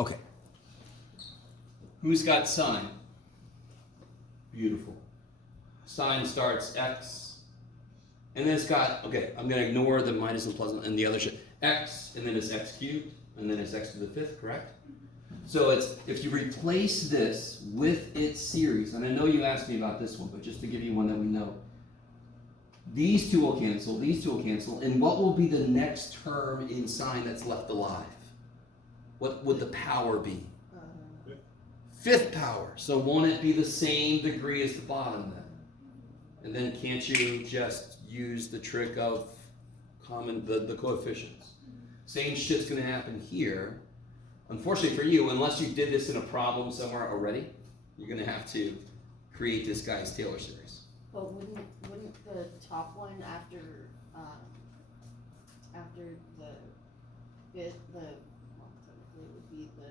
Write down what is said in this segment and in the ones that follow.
Okay. Who's got sine? Beautiful. Sine starts x, and then it's got, okay, I'm going to ignore the minus and plus and the other shit. X, and then it's x cubed, and then it's x to the fifth, correct? So it's, if you replace this with its series, and I know you asked me about this one, but just to give you one that we know, these two will cancel, and what will be the next term in sine that's left alive? What would the power be? Fifth power. So won't it be the same degree as the bottom then? And then can't you just use the trick of the coefficients? Same shit's going to happen here. Unfortunately for you, unless you did this in a problem somewhere already, you're going to have to create this guy's Taylor series. But wouldn't the top one after the fifth, technically it would be the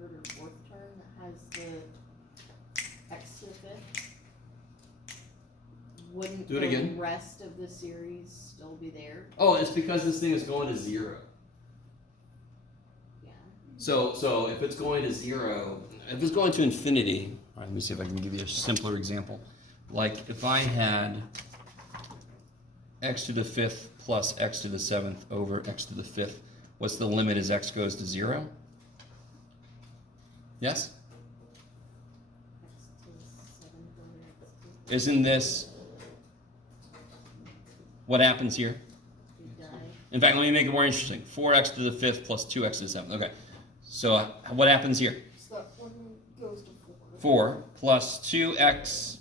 third or fourth term that has the x to the fifth? Wouldn't Do it the again. rest of the series still be there? Oh, it's because this thing is going to 0. Yeah. So if it's going to 0, if it's going to infinity, all right, let me see if I can give you a simpler example. Like if I had x to the fifth plus x to the seventh over x to the fifth, what's the limit as x goes to 0? Yes? X to the seventh over x to the Isn't this what happens here? you die. In fact, let me make it more interesting. 4x to the fifth plus 2x to the seventh. Okay. So what happens here? So that one goes to 4. 4 plus 2x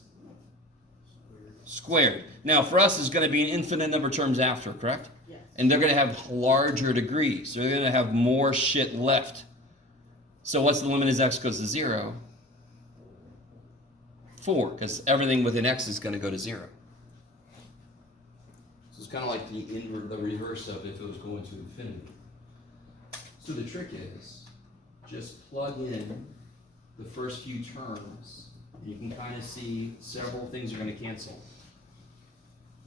squared. Now, for us, there's going to be an infinite number of terms after, correct? Yes. And they're going to have larger degrees. So they're going to have more shit left. So what's the limit as x goes to 0? 4, because everything within x is going to go to 0. So it's kind of like the reverse of if it was going to infinity. So the trick is just plug in the first few terms. You can kind of see several things are going to cancel.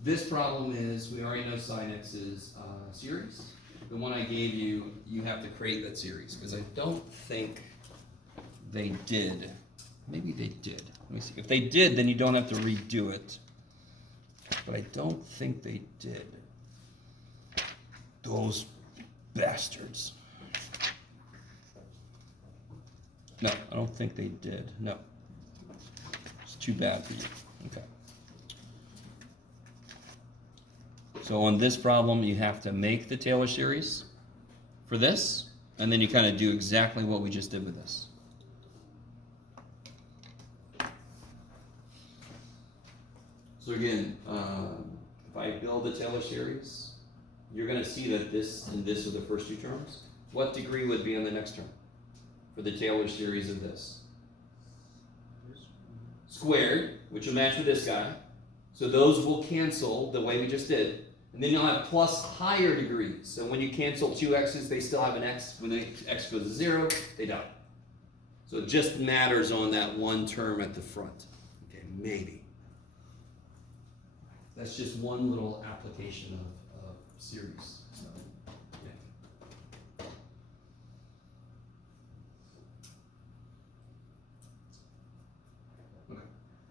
This problem is, we already know sin x's series. The one I gave you, you have to create that series, because I don't think they did. Maybe they did. Let me see. If they did, then you don't have to redo it. But I don't think they did. Those bastards. No, I don't think they did. No. It's too bad for you. Okay. So on this problem, you have to make the Taylor series for this, and then you kind of do exactly what we just did with this. So again, if I build the Taylor series, you're going to see that this and this are the first two terms. What degree would be on the next term for the Taylor series of this? Squared, which will match with this guy. So those will cancel the way we just did. And then you'll have plus higher degrees. So when you cancel two x's, they still have an x. When the x goes to 0, they die. So it just matters on that one term at the front. Okay, maybe. That's just one little application of series. So, yeah. Okay.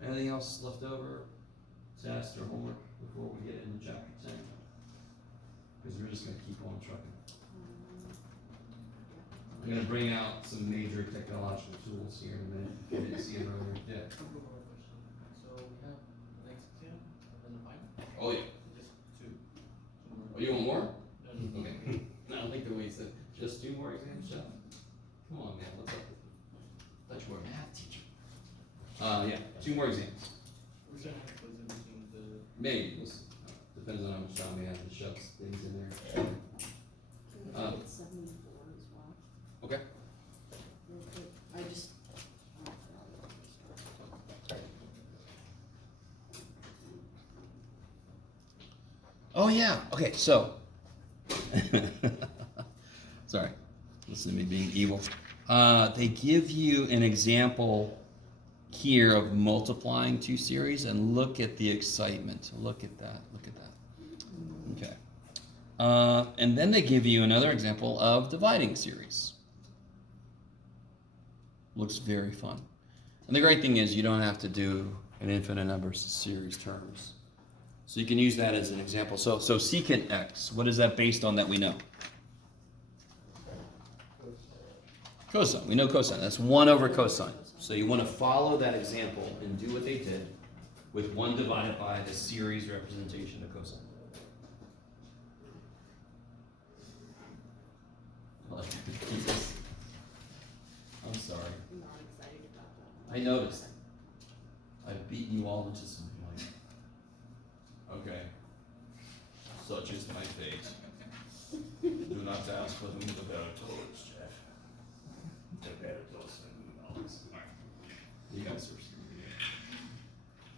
Anything else left over? Test or homework before we get into chapter 10? Because we're just going to keep on trucking. I'm going to bring out some major technological tools here in a minute. You didn't see it earlier. Yeah. So we have the next exam and then the final? Oh, yeah. Just two. Oh, you want more? No. Okay. No, I like the way you said, just 2 more exams, Jeff? Come on, man, what's up with you? Thought you were a math teacher. Yeah, 2 more exams. We're trying to close everything with the. Maybe, depends on how much time we have to shove things in there. Can we get 74 as well? Okay. Real quick. I just. Oh yeah. Okay. So, sorry. Listen to me being evil. They give you an example here of multiplying 2 series, and look at the excitement. Look at that. Look at that. Okay. And then they give you another example of dividing series. Looks very fun. And the great thing is you don't have to do an infinite number of series terms. So you can use that as an example. So secant x, what is that based on that we know? Cosine. We know cosine. That's 1 over cosine. So you want to follow that example and do what they did with 1 divided by the series representation of cosine. I'm sorry. I'm not excited about that. I noticed. I've beaten you all into some point. Okay. Such is my fate. Do not ask for whom the better towards, Jeff. The better towards than you guys are stupid.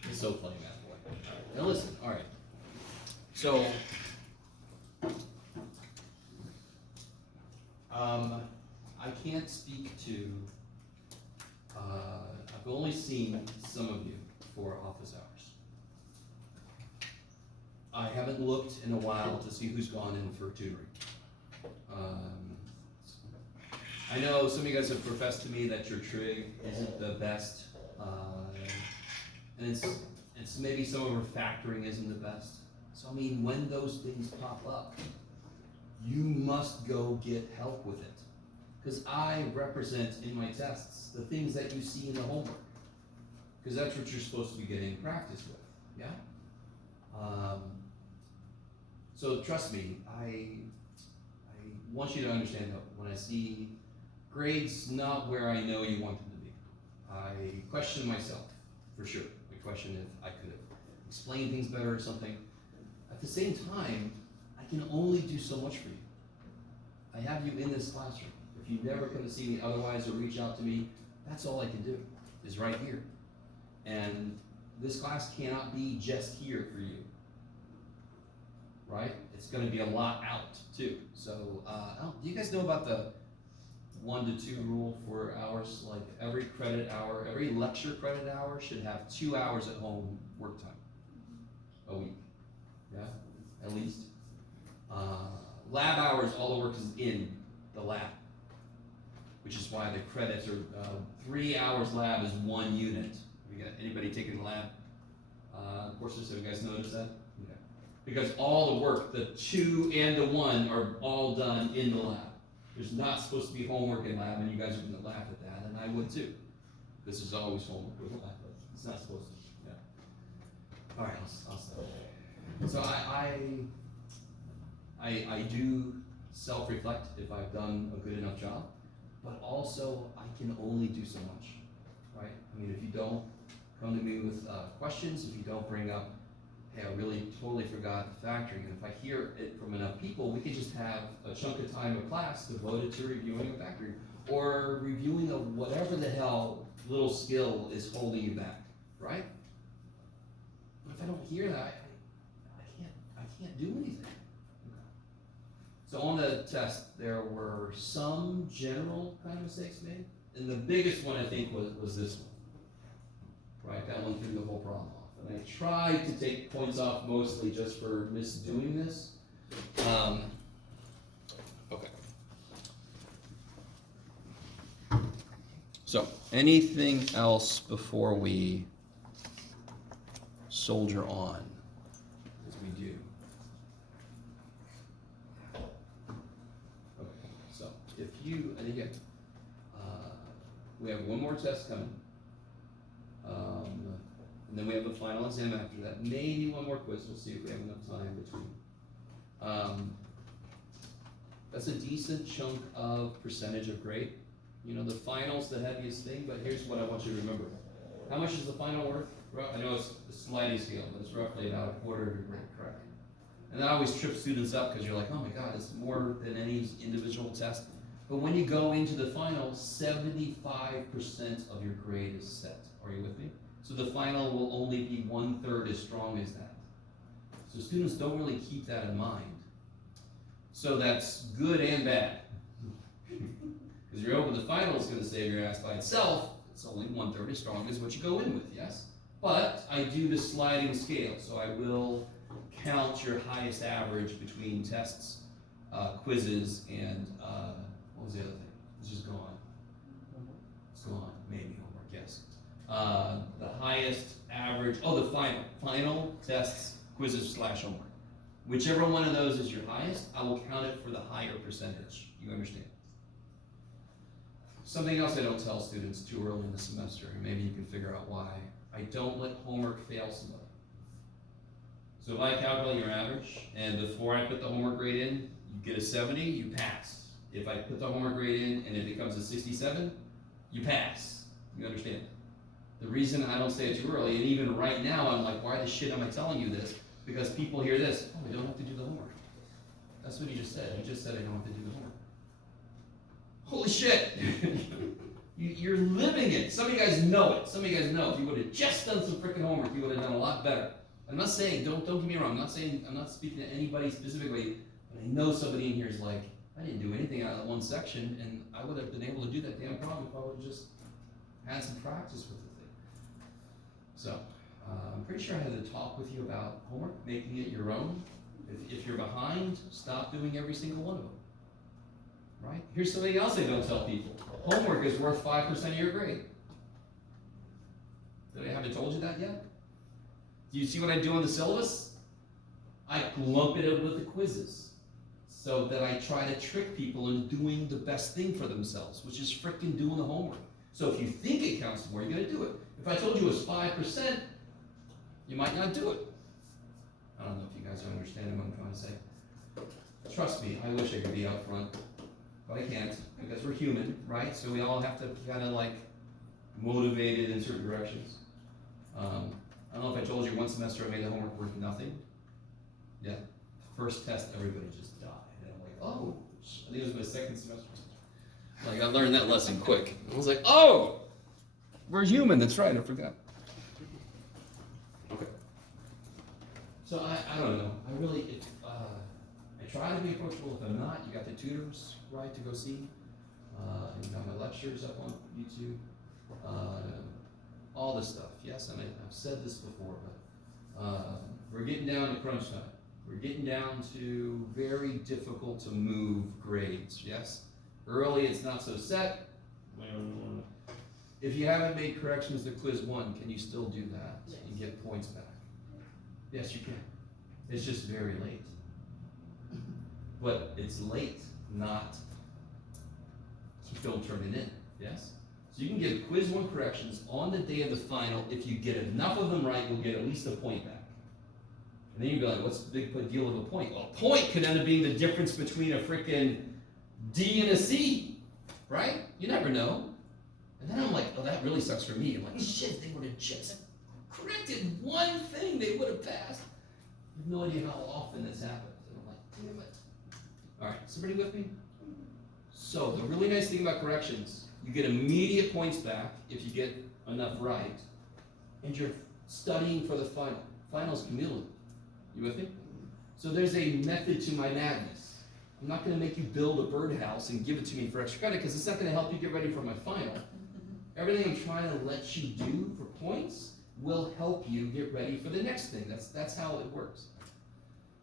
It's so funny, that boy. Alright. Now listen, alright. So I can't speak to I've only seen some of you for office hours. I haven't looked in a while to see who's gone in for tutoring. I know some of you guys have professed to me that your trig isn't the best, and it's maybe some of our factoring isn't the best. So I mean, when those things pop up, you must go get help with it. Because I represent in my tests the things that you see in the homework. Because that's what you're supposed to be getting practice with, yeah? So trust me, I want you to understand that when I see grades not where I know you want them to be, I question myself, for sure. I question if I could have explained things better or something. At the same time, I can only do so much for you. I have you in this classroom. If you never come to see me otherwise or reach out to me, that's all I can do, is right here. And this class cannot be just here for you, right? It's gonna be a lot out too. So, do you guys know about the 1 to 2 rule for hours? Like every credit hour, every lecture credit hour should have 2 hours at home work time a week, yeah, at least. Lab hours, all the work is in the lab, which is why the credits are 3 hours lab is 1 unit. We got anybody taking the lab courses? Have you guys noticed that? Okay. Because all the work, the 2 and the 1, are all done in the lab. There's not supposed to be homework in lab, and you guys are going to laugh at that, and I would too. This is always homework with lab, but it's not supposed to. Yeah. All right, I'll stop. So I do self-reflect if I've done a good enough job, but also I can only do so much, right? I mean, if you don't come to me with questions, if you don't bring up, hey, I really totally forgot factoring, and if I hear it from enough people, we could just have a chunk of time of class devoted to reviewing a factoring, or reviewing of whatever the hell little skill is holding you back, right? But if I don't hear that, I can't do anything. So on the test, there were some general kind of mistakes made, and the biggest one I think was this one, right? That one threw the whole problem off. And I tried to take points off mostly just for misdoing this. Okay. So anything else before we soldier on, as we do? And again, we have one more test coming, and then we have the final exam after that. Maybe one more quiz. We'll see if we have enough time between. That's a decent chunk of percentage of grade. You know, the final's the heaviest thing, but here's what I want you to remember. How much is the final worth? I know it's a sliding scale, but it's roughly about a quarter of your grade, correct? And that always trips students up because you're like, oh my God, it's more than any individual test. But when you go into the final, 75% of your grade is set. Are you with me? So the final will only be 1/3 as strong as that. So students don't really keep that in mind. So that's good and bad. Because you're hoping the final is going to save your ass by itself. It's only 1/3 as strong as what you go in with, yes? But I do the sliding scale, so I will count your highest average between tests, quizzes, and what was the other thing? It's just gone. It's gone. Maybe homework. Yes. The highest average. Oh, the final tests, quizzes / homework. Whichever one of those is your highest, I will count it for the higher percentage. You understand? Something else I don't tell students too early in the semester, and maybe you can figure out why. I don't let homework fail somebody. So if I calculate your average, and before I put the homework grade in, you get a 70, you pass. If I put the homework grade in and it becomes a 67, you pass. You understand? The reason I don't say it too early, and even right now, I'm like, why the shit am I telling you this? Because people hear this, oh, I don't have to do the homework. That's what he just said. He just said I don't have to do the homework. Holy shit! You're living it. Some of you guys know it. Some of you guys know if you would have just done some freaking homework, you would have done a lot better. I'm not saying, don't get me wrong, I'm not speaking to anybody specifically, but I know somebody in here is like, I didn't do anything out of that one section, and I would have been able to do that damn problem if I would have just had some practice with the thing. So, I'm pretty sure I had to talk with you about homework, making it your own. If you're behind, stop doing every single one of them. Right? Here's something else I don't tell people. Homework is worth 5% of your grade. Did I haven't told you that yet? Do you see what I do on the syllabus? I lump it in with the quizzes so that I try to trick people into doing the best thing for themselves, which is frickin' doing the homework. So if you think it counts more, you're gonna do it. If I told you it was 5%, you might not do it. I don't know if you guys are understanding what I'm trying to say. Trust me, I wish I could be out front, but I can't because we're human, right? So we all have to kind of like motivate it in certain directions. I don't know if I told you one semester I made the homework worth nothing. Yeah, first test everybody just died. And I'm like, oh, I think it was my second semester. Like I learned that lesson quick. I was like, oh, we're human. That's right. I forgot. Okay. So I don't know. I really, I try to be approachable. If I'm not, you got the tutors, right, to go see. You got my lectures up on YouTube. All this stuff. Yes, I've said this before, but we're getting down to crunch time. We're getting down to very difficult to move grades. Yes? Early, it's not so set. If you haven't made corrections to quiz 1, can you still do that and get points back? Yes, you can. It's just very late. But it's late, not don't turn it in. Yes? So you can give quiz 1 corrections on the day of the final. If you get enough of them right, you'll get at least a point back. And then you'd be like, what's the big deal of a point? Well, a point could end up being the difference between a freaking D and a C, right? You never know. And then I'm like, oh, that really sucks for me. I'm like, shit, they would have just corrected one thing, they would have passed. I have no idea how often this happens. And I'm like, damn it. All right, somebody with me? So the really nice thing about corrections, you get immediate points back if you get enough right, and you're studying for the final. Final's cumulative. You with me? So there's a method to my madness. I'm not going to make you build a birdhouse and give it to me for extra credit because it's not going to help you get ready for my final. Everything I'm trying to let you do for points will help you get ready for the next thing. That's how it works.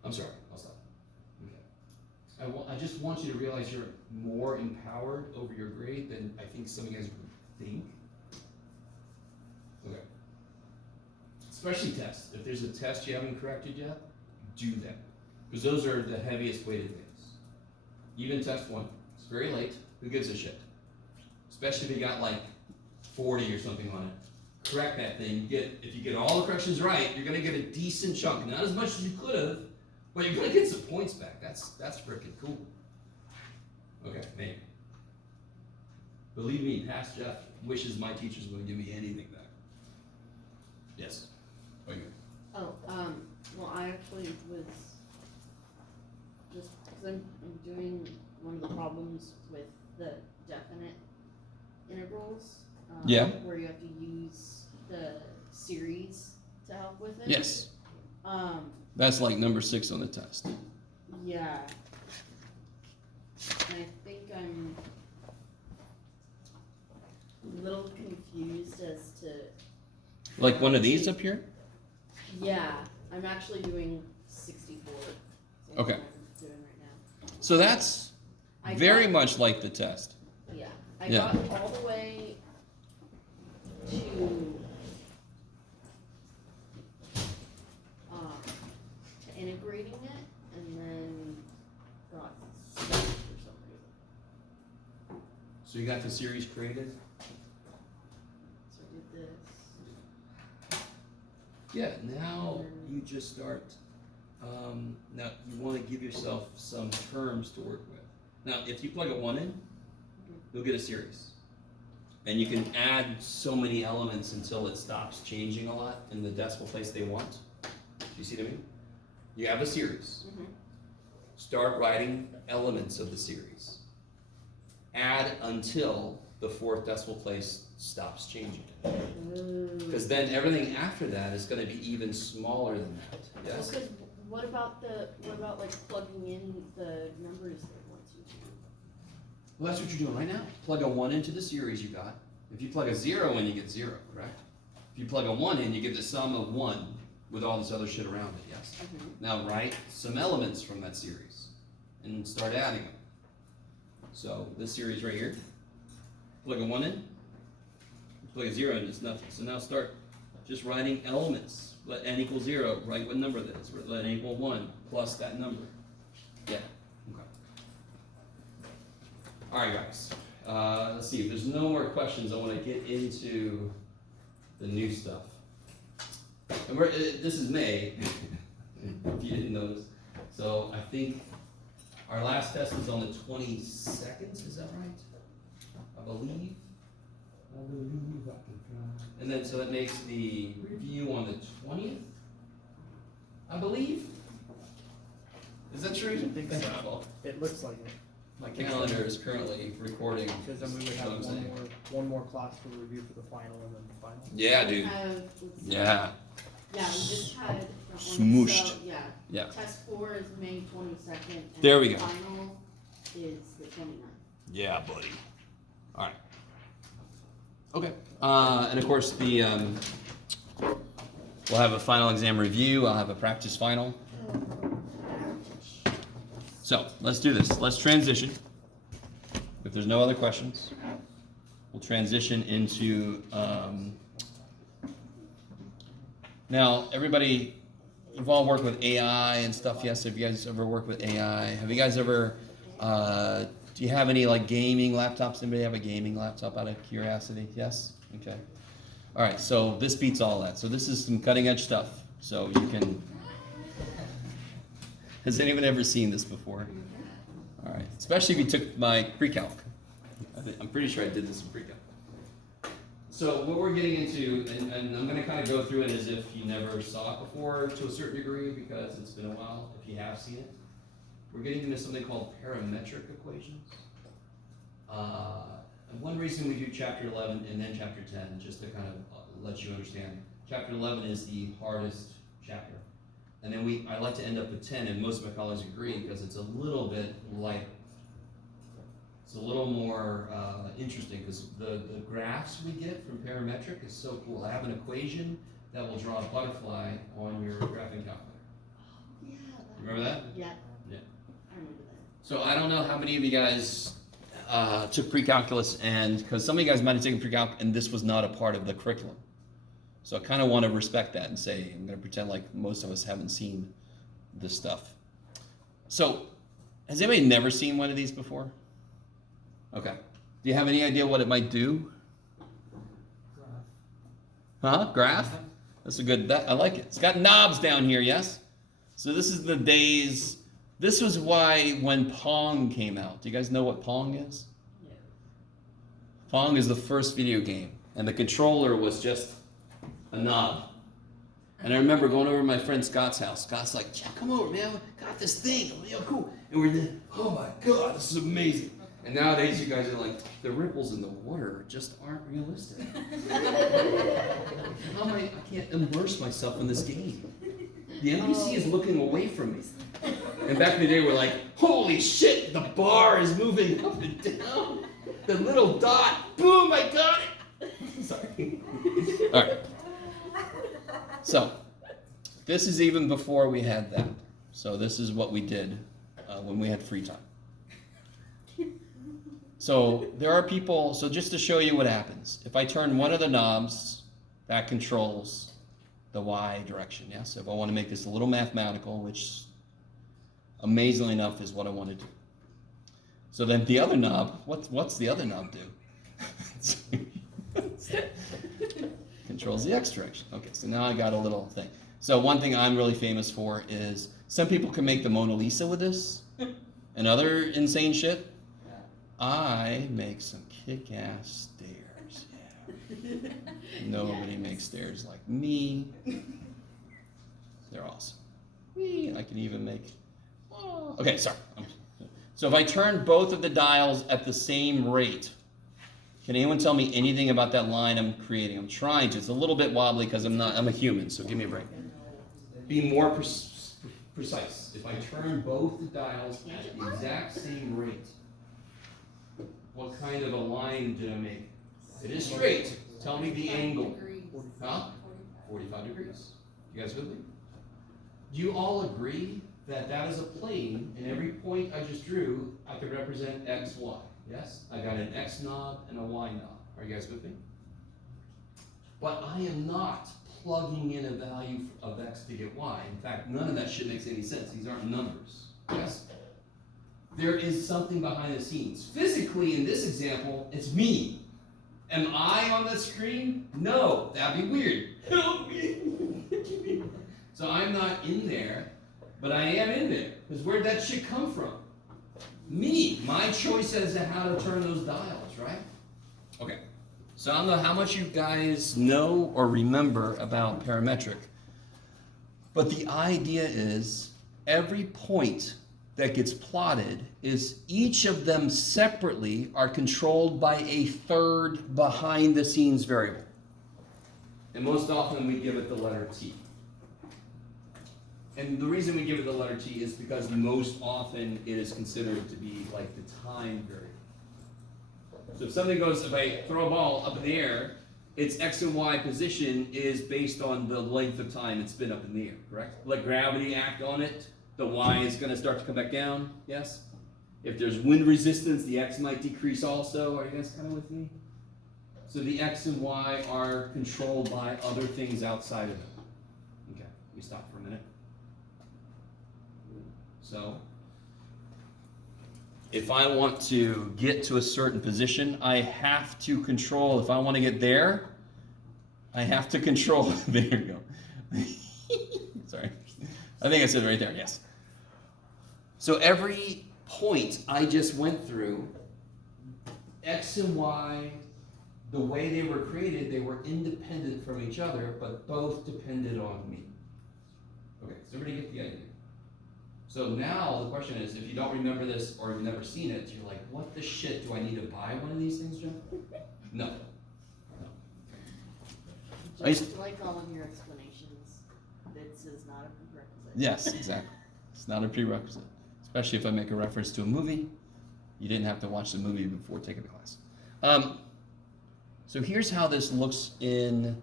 I'm sorry, I'll stop. Okay. I just want you to realize you're more empowered over your grade than I think some of you guys would think. Okay. Especially tests. If there's a test you haven't corrected yet, do that. Because those are the heaviest weighted things. Even test 1. It's very late. Who gives a shit? Especially if you got like 40 or something on it. Correct that thing. If you get all the corrections right, you're going to get a decent chunk. Not as much as you could have, but you're going to get some points back. That's freaking cool. Okay, maybe. Believe me, past Jeff wishes my teachers would give me anything back. Yes. Okay. Oh, well, I actually was just because I'm doing one of the problems with the definite integrals. Yeah. Where you have to use the series to help with it. Yes. That's like number 6 on the test. Yeah. And I think I'm a little confused as to. Like one of these up here? Yeah, I'm actually doing 64. So Okay. that's what I'm doing right now. So that's I very got- much like the test. Yeah, I Yeah. got all the way to integrating it, and then got stuck for some reason. So you got the series created? So I did this. Yeah, now you just start, now you want to give yourself some terms to work with. Now, if you plug a 1 in, you'll get a series. And you can add so many elements until it stops changing a lot in the decimal place they want. Do you see what I mean? You have a series. Mhm. Start writing elements of the series. Add until the 4th decimal place stops changing. Ooh. Because then everything after that is going to be even smaller than that. Yes? Because what about like plugging in the numbers they want you to? Well, that's what you're doing right now. Plug a 1 into the series you got. If you plug a 0 in, you get 0, correct? If you plug a 1 in, you get the sum of 1 with all this other shit around it, yes? Mhm. Now write some elements from that series and start adding them. So this series right here, plug a 1 in, plug a 0 in, it's nothing. So now start just writing elements. Let n equal 0, write what number that is. Let n equal 1 plus that number. Yeah, okay. All right, guys. Let's see. If there's no more questions, I want to get into the new stuff. And this is May, if you didn't notice. So I think our last test was on the 22nd. Is that right? I believe. And then so that makes the review on the 20th. I believe. Is that true? I think so. Well, It looks like it. my calendar is currently recording. Because then we would what have I'm saying. one more class to review for the final and then the final. Yeah, dude. Let's see. Yeah. Yeah, we just had that one. Smooshed. So, yeah. Yeah. Test 4 is May 22nd. And There we the go. Final is the 29th. Yeah, buddy. All right. Okay. And of course, we'll have a final exam review. I'll have a practice final. So let's do this. Let's transition. If there's no other questions, we'll transition into. Now, everybody, you've all worked with AI and stuff. Yes. Have you guys ever worked with AI? Have you guys ever? Do you have any like gaming laptops? Anybody have a gaming laptop out of curiosity? Yes? Okay. All right, so this beats all that. So this is some cutting edge stuff. So you can, has anyone ever seen this before? All right, especially if you took my pre-calc. I'm pretty sure I did this in pre-calc. So what we're getting into, and I'm gonna kind of go through it as if you never saw it before to a certain degree because it's been a while, if you have seen it. We're getting into something called parametric equations. And one reason we do chapter 11 and then chapter 10, just to kind of let you understand. Chapter 11 is the hardest chapter. And then I like to end up with 10, and most of my colleagues agree because it's a little bit lighter. It's a little more interesting because the graphs we get from parametric is so cool. I have an equation that will draw a butterfly on your graphing calculator. Yeah. Remember that? Yeah. Yeah. I remember that. So I don't know how many of you guys took pre-calculus, and because some of you guys might have taken pre-calc and this was not a part of the curriculum. So I kind of want to respect that and say, I'm going to pretend like most of us haven't seen this stuff. So has anybody never seen one of these before? Okay. Do you have any idea what it might do? Huh? Graph? That's a good, I like it. It's got knobs down here, yes? So this is the days, this was why when Pong came out. Do you guys know what Pong is? Yeah. Pong is the first video game, and the controller was just a knob. And I remember going over to my friend Scott's house. Scott's like, yeah, come over, man. We got this thing. Oh, cool. And we're like, oh my God, this is amazing. And nowadays you guys are like, the ripples in the water just aren't realistic. How am I can't immerse myself in this game. The NPC is looking away from me. And back in the day, we're like, holy shit, the bar is moving up and down. The little dot, boom, I got it. Sorry. All right. So, this is even before we had that. So this is what we did when we had free time. So there are people, so just to show you what happens, if I turn one of the knobs, that controls the Y direction, yes? If I want to make this a little mathematical, which amazingly enough is what I want to do. So then the other knob, what's the other knob do? Controls the X direction. Okay, so now I got a little thing. So one thing I'm really famous for is some people can make the Mona Lisa with this and other insane shit. I make some kick-ass stairs, yeah. Nobody makes stairs like me. They're awesome. I can even make... Okay, sorry. So if I turn both of the dials at the same rate, can anyone tell me anything about that line I'm creating? I'm trying to. It's a little bit wobbly because I'm a human, so give me a break. Be more precise. If I turn both the dials at the exact same rate, what kind of a line did I make? It is straight. Tell me the angle. Huh? 45 degrees. You guys with me? Do you all agree that that is a plane, and every point I just drew, I could represent X, Y? Yes? I got an X knob and a Y knob. Are you guys with me? But I am not plugging in a value of X to get Y. In fact, none of that shit makes any sense. These aren't numbers. Yes? There is something behind the scenes. Physically, in this example, it's me. Am I on the screen? No, that'd be weird. Help me. So I'm not in there, but I am in there. Because where'd that shit come from? Me. My choice as to how to turn those dials, right? Okay. So I don't know how much you guys know or remember about parametric, but the idea is every point that gets plotted is each of them separately are controlled by a third behind the scenes variable. And most often we give it the letter T. And the reason we give it the letter T is because most often it is considered to be like the time variable. So if something goes, if I throw a ball up in the air, its X and Y position is based on the length of time it's been up in the air, correct? Let gravity act on it. The Y is going to start to come back down, yes? If there's wind resistance, the X might decrease also. Are you guys kind of with me? So the X and Y are controlled by other things outside of it. Okay, let me stop for a minute. So, if I want to get to a certain position, I have to control, if I want to get there, I have to control, there you go. Sorry. I think I said right there, yes. So every point I just went through, X and Y, the way they were created, they were independent from each other, but both depended on me. Okay, so everybody get the idea? So now the question is, if you don't remember this or you've never seen it, you're like, what the shit, do I need to buy one of these things, Jim? No. Just like all of your explanations, this is not a prerequisite. Yes, exactly. It's not a prerequisite. Especially if I make a reference to a movie. You didn't have to watch the movie before taking the class. So here's how this looks in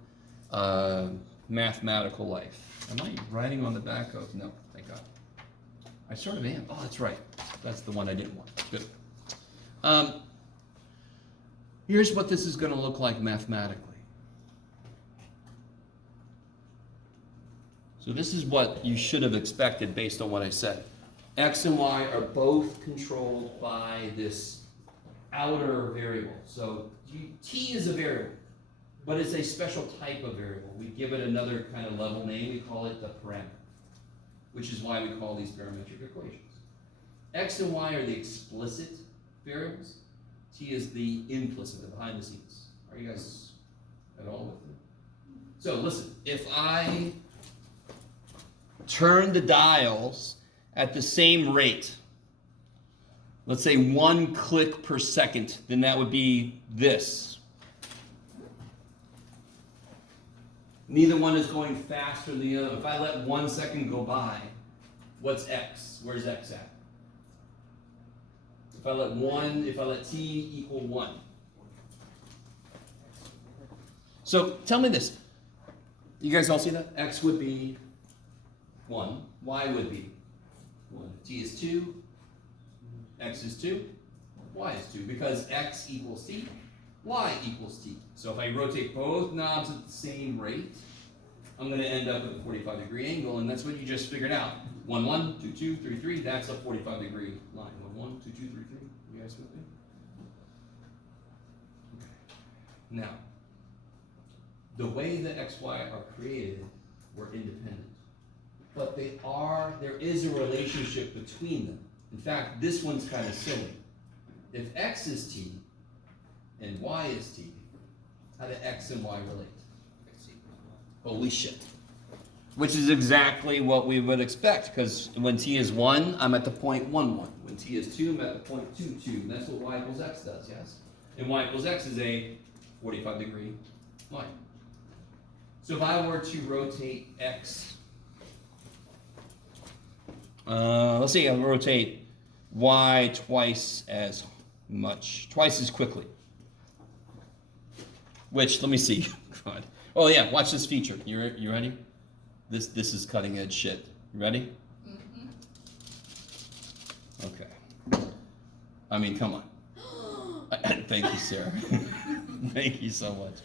mathematical life. Am I writing on the back of? No, thank God. I sort of am. Oh, that's right. That's the one I didn't want. Good. Here's what this is going to look like mathematically. So this is what you should have expected based on what I said. X and Y are both controlled by this outer variable. So T is a variable, but it's a special type of variable. We give it another kind of level name. We call it the parameter, which is why we call these parametric equations. X and Y are the explicit variables. T is the implicit, the behind the scenes. Are you guys at all with me? So listen, if I turn the dials at the same rate, let's say 1 click per second, then that would be this. Neither one is going faster than the other. If I let 1 second go by, what's X? Where's X at? If I let T equal 1. So tell me this. You guys all see that? X would be 1. Y would be 1. If t is 2, x is 2, y is 2, because x equals t, y equals t. So if I rotate both knobs at the same rate, I'm going to end up with a 45-degree angle, and that's what you just figured out. 1, 1, 2, 2, 3, 3, that's a 45-degree line. 1, 1, 2, 2, 3, 3. You guys with me? Okay. Now, the way the x, y are created were independent. But there is a relationship between them. In fact, this one's kind of silly. If x is t and y is t, how do x and y relate? Holy shit. Which is exactly what we would expect, because when t is 1, I'm at the point 1, 1. When t is 2, I'm at the point 2, 2. That's what y equals x does, yes? And y equals x is a 45-degree line. So if I were to rotate x, let's see, I'll rotate y twice as quickly. Which, let me see. God. Oh yeah, watch this feature. You ready? This is cutting edge shit. You ready? Mm-hmm. Okay. I mean, come on. Thank you, Sarah. Thank you so much.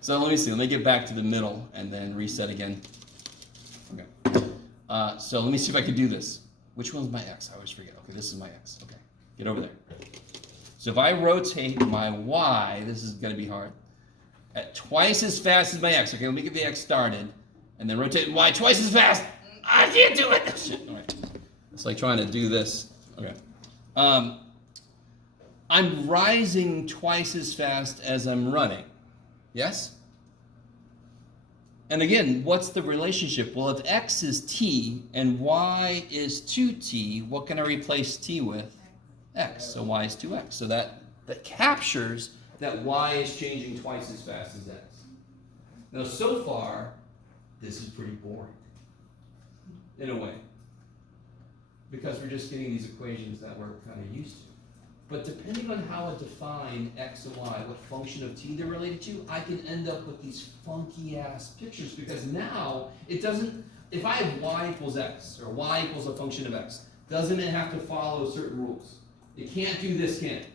So let me see. Let me get back to the middle and then reset again. Okay. So let me see if I can do this. Which one's my x? I always forget. Okay, this is my x. Okay, get over there. So if I rotate my y, this is going to be hard, at twice as fast as my x. Okay, let me get the x started, and then rotate y twice as fast. I can't do it. Shit. All right. It's like trying to do this. Okay. I'm rising twice as fast as I'm running. Yes? And again, what's the relationship? Well, if x is t and y is 2t, what can I replace t with? X. So y is 2x. So that captures that y is changing twice as fast as x. Now, so far, this is pretty boring, in a way, because we're just getting these equations that we're kind of used to. But depending on how I define x and y, what function of t they're related to, I can end up with these funky ass pictures, because now it doesn't, if I have y equals x, or y equals a function of x, doesn't it have to follow certain rules? It can't do this, can it?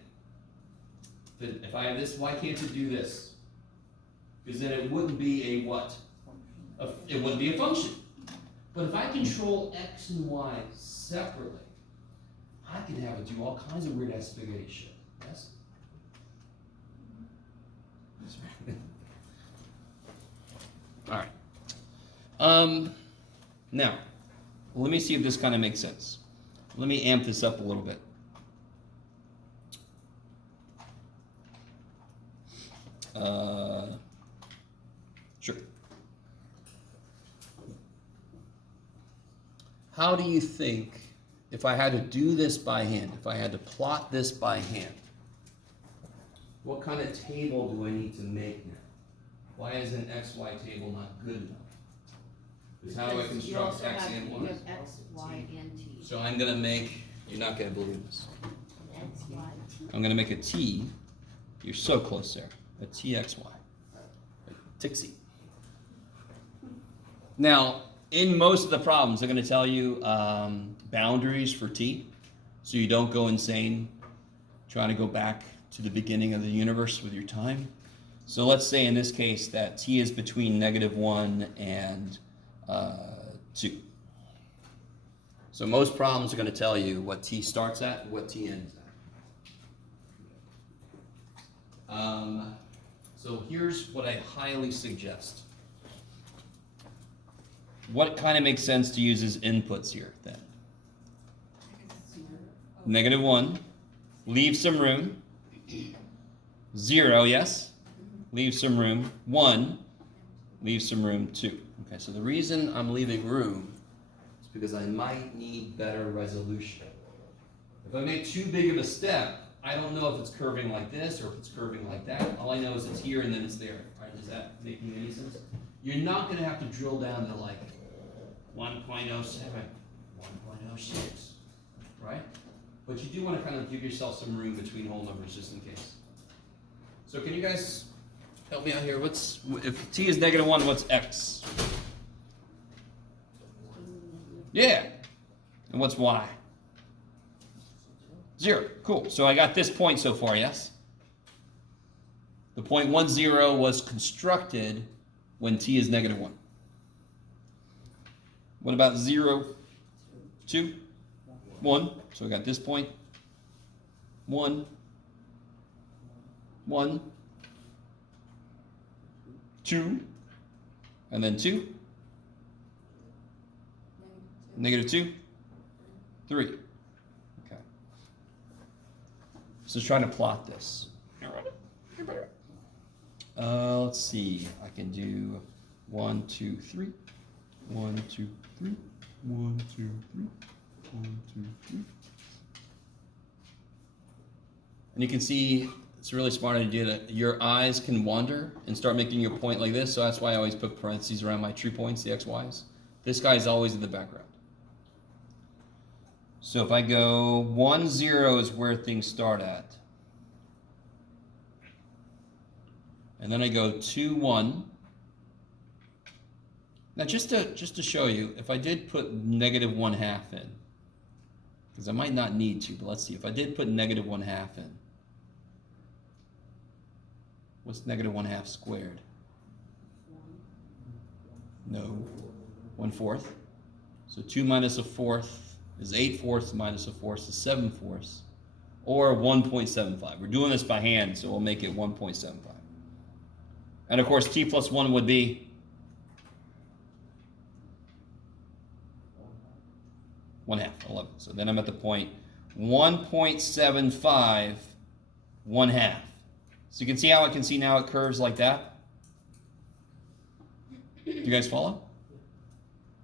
But if I have this, why can't it do this? Because then it wouldn't be a what? It wouldn't be a function. But if I control x and y separately, I can have it do all kinds of weird ass spaghetti shit. Yes? Alright. Now, let me see if this kind of makes sense. Let me amp this up a little bit. Sure. How do you think, if I had to do this by hand, if I had to plot this by hand, what kind of table do I need to make now? Why is an XY table not good enough? Because how do I construct X and Y? You have X, Y, and T. So I'm going to make, you're not going to believe this. X, Y, T. I'm going to make a T, you're so close there, a TXY, a Tixie. Now, in most of the problems, they're going to tell you boundaries for T, so you don't go insane trying to go back to the beginning of the universe with your time. So let's say in this case that T is between -1 and 2. So most problems are going to tell you what T starts at and what T ends at. So here's what I highly suggest. What kind of makes sense to use as inputs here then? -1, leave some room. 0, yes? Leave some room. 1, leave some room. 2. Okay, so the reason I'm leaving room is because I might need better resolution. If I make too big of a step, I don't know if it's curving like this or if it's curving like that. All I know is it's here and then it's there. All right, is that making any sense? You're not going to have to drill down to like 1.07, 1.06, right? But you do want to kind of give yourself some room between whole numbers just in case. So can you guys help me out here? If t is -1, what's x? Yeah. And what's y? 0. Cool. So I got this point so far, yes? The point 1, 0 was constructed when t is negative 1. What about 0, 2, 1? So we got this point. 1, 1, 2, and then 2. Negative 2, 3. Okay. So trying to plot this. Let's see. I can do 1, 2, 3. 1, 2, 3. 1, 2, 3. 1, 2, 3. And you can see it's a really smart idea that your eyes can wander and start making your point like this. So that's why I always put parentheses around my true points, the x, y's. This guy is always in the background. So if I go 1, 0 is where things start at. And then I go 2, 1. Now just to show you, if I did put negative 1/2 in, because I might not need to, but let's see. If I did put negative 1/2 in, what's negative 1/2 squared? No. 1/4. So 2 minus 1/4 is 8/4 minus 1/4 is 7/4, or 1.75. We're doing this by hand, so we'll make it 1.75. And of course, t plus 1 would be 1/2, 11. So then I'm at the point 1.75, 1/2. So you can see how I can see now it curves like that? Do you guys follow?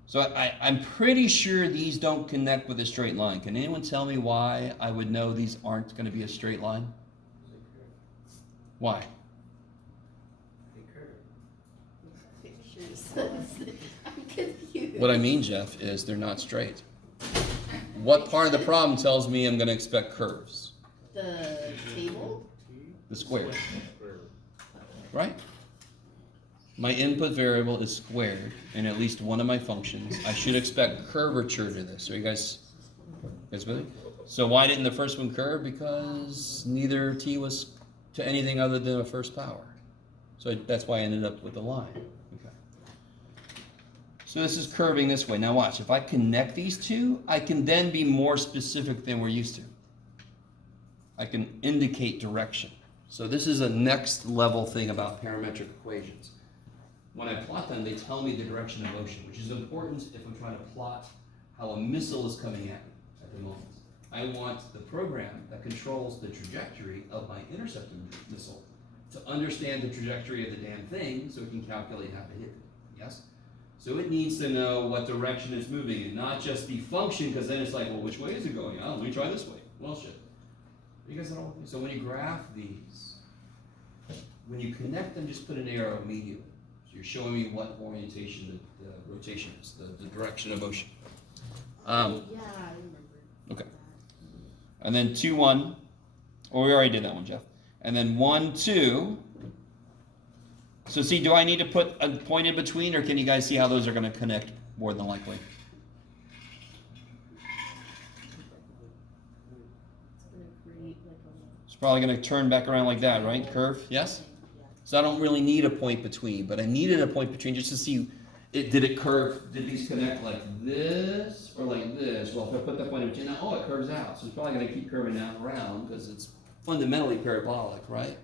So I'm pretty sure these don't connect with a straight line. Can anyone tell me why I would know these aren't going to be a straight line? Why? I'm confused. What I mean, Jeff, is they're not straight. What part of the problem tells me I'm going to expect curves? The table? The square. Right? My input variable is squared in at least one of my functions. I should expect curvature to this. Are you guys with me? So why didn't the first one curve? Because neither t was to anything other than a first power. So that's why I ended up with the line. Okay. So this is curving this way. Now watch. If I connect these two, I can then be more specific than we're used to. I can indicate direction. So this is a next level thing about parametric equations. When I plot them, they tell me the direction of motion, which is important if I'm trying to plot how a missile is coming at me at the moment. I want the program that controls the trajectory of my interceptor missile to understand the trajectory of the damn thing so it can calculate how to hit it. Yes? So it needs to know what direction it's moving in, not just the function, because then it's like, well, which way is it going? Oh, let me try this way. Well, shit. You guys know? So when you graph these, when you connect them, just put an arrow immediately. So you're showing me what orientation the rotation is, the direction of motion. Yeah, I remember. Okay. And then 2, 1. Oh, we already did that one, Jeff. And then 1, 2. So see, do I need to put a point in between, or can you guys see how those are going to connect more than likely? It's probably going to turn back around like that, right? Curve, yes? So I don't really need a point between, but I needed a point between just to see, did it curve, did these connect like this or like this? Well, if I put that point in between, now, oh, it curves out. So it's probably going to keep curving out around because it's fundamentally parabolic, right?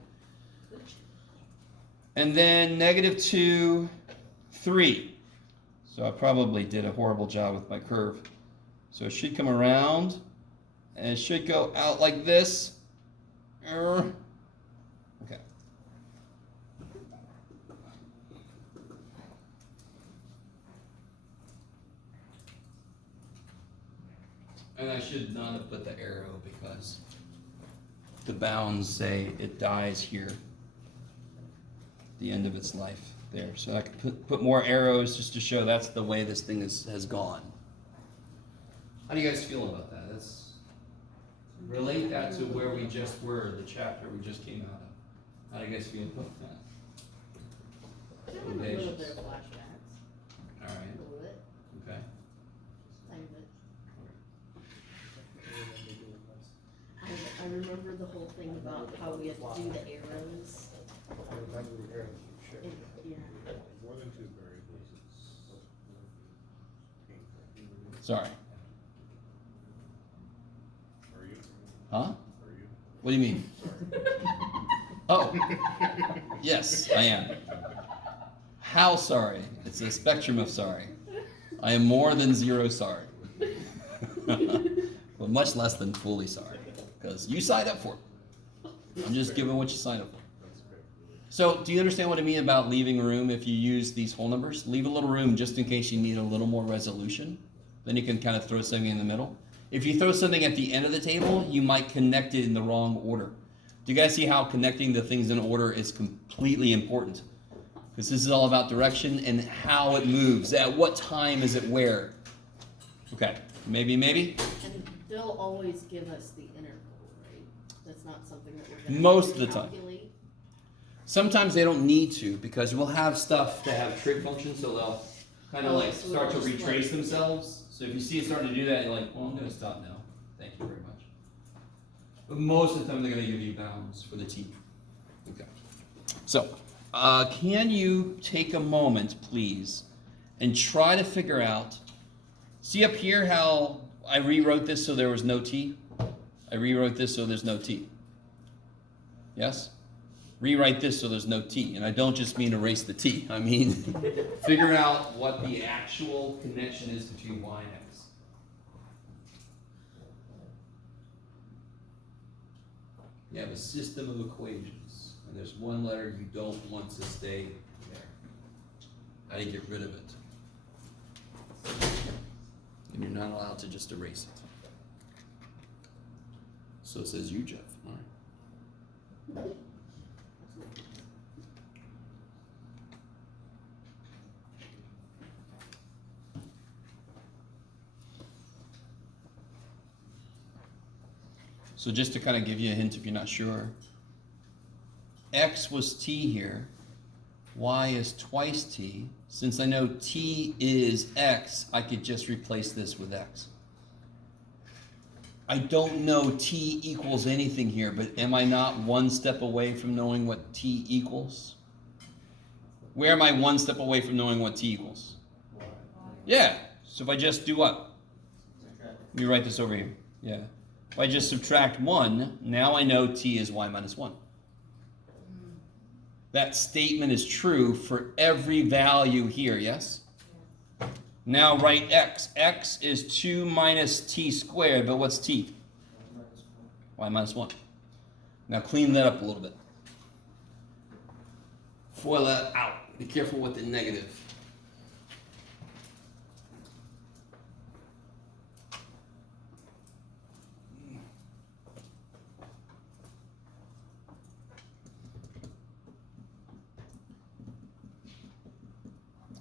And then -2, 3. So I probably did a horrible job with my curve. So it should come around, and it should go out like this. Okay. And I should not have put the arrow because the bounds say it dies here. The end of its life there. So I could put more arrows just to show that's the way this thing has gone. How do you guys feel about that? Relate that to where we just were, the chapter we just came out of. How do you guys feel about that? I have a little bit of flashbacks. All right. A little bit. Okay. Tiny bit. the whole thing about how we have to do the arrows? I remember the arrows you showed. Yeah. More than two variables, it's. Sorry. Are you? Huh? Are you? What do you mean? Oh, yes, I am. How sorry? It's a spectrum of sorry. I am more than zero sorry. But much less than fully sorry. Because you signed up for it. I'm just giving what you signed up for. That's great. So, do you understand what I mean about leaving room if you use these whole numbers? Leave a little room just in case you need a little more resolution. Then you can kind of throw something in the middle. If you throw something at the end of the table, you might connect it in the wrong order. Do you guys see how connecting the things in order is completely important? Because this is all about direction and how it moves. At what time is it where? Okay, maybe. And they'll always give us the interval, right? That's not something that we're gonna Most of the time. calculate. Sometimes they don't need to because we'll have stuff that have trig functions, so they'll kind of Oh, like so start to it'll just retrace like- themselves. So if you see it starting to do that, you're like, well, I'm going to stop now. Thank you very much. But most of the time, they're going to give you bounds for the t. Okay. So, can you take a moment, please, and try to figure out? See up here how I rewrote this so there was no t? I rewrote this so there's no t. Yes? Rewrite this so there's no t. And I don't just mean erase the t. I mean figure out what the actual connection is between y and x. You have a system of equations, and there's one letter you don't want to stay there. How do you get rid of it? And you're not allowed to just erase it. So says you, Jeff. All right. So just to kind of give you a hint if you're not sure, x was t here, y is twice t. Since I know t is x, I could just replace this with x. I don't know t equals anything here, but am I not one step away from knowing what t equals? Where am I one step away from knowing what t equals? Yeah, so if I just do what? Let me write this over here. Yeah. If I just subtract 1, now I know t is y minus 1. That statement is true for every value here, yes? Now write x. X is 2 minus t squared, but what's t? Y minus 1. Now clean that up a little bit. Foil that out. Be careful with the negative.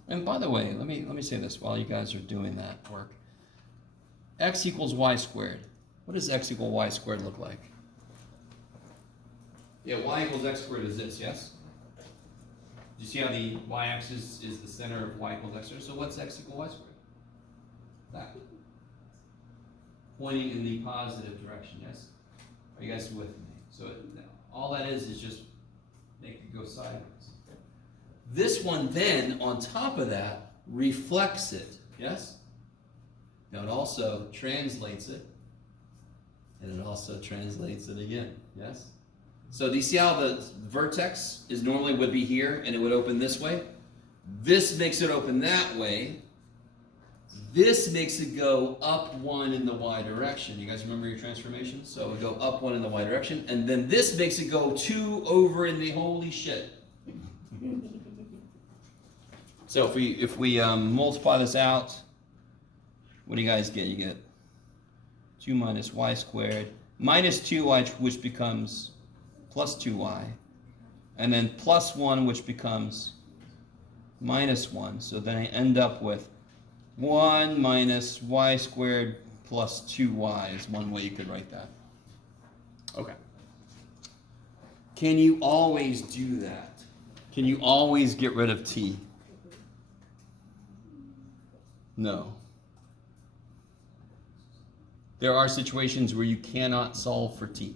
And by the way, let me say this while you guys are doing that work. X equals y squared. What does x equal y squared look like? Yeah, y equals x squared is this, yes? Do you see how the y-axis is the center of y equals x squared? So what's x equal y squared? That. Pointing in the positive direction, yes? Are you guys with me? So all that is just make it go sideways. This one then, on top of that, reflects it, yes? Now it also translates it, and it also translates it again, yes? So do you see how the vertex is normally would be here, and it would open this way? This makes it open that way. This makes it go up 1 in the y direction. You guys remember your transformation? So it would go up 1 in the y direction, and then this makes it go 2 over in the holy shit. So if we multiply this out, what do you guys get? You get 2 minus y squared minus 2y, which becomes plus 2y, and then plus 1, which becomes minus 1. So then I end up with 1 minus y squared plus 2y is one way you could write that. Okay. Can you always do that? Can you always get rid of t? No. There are situations where you cannot solve for t.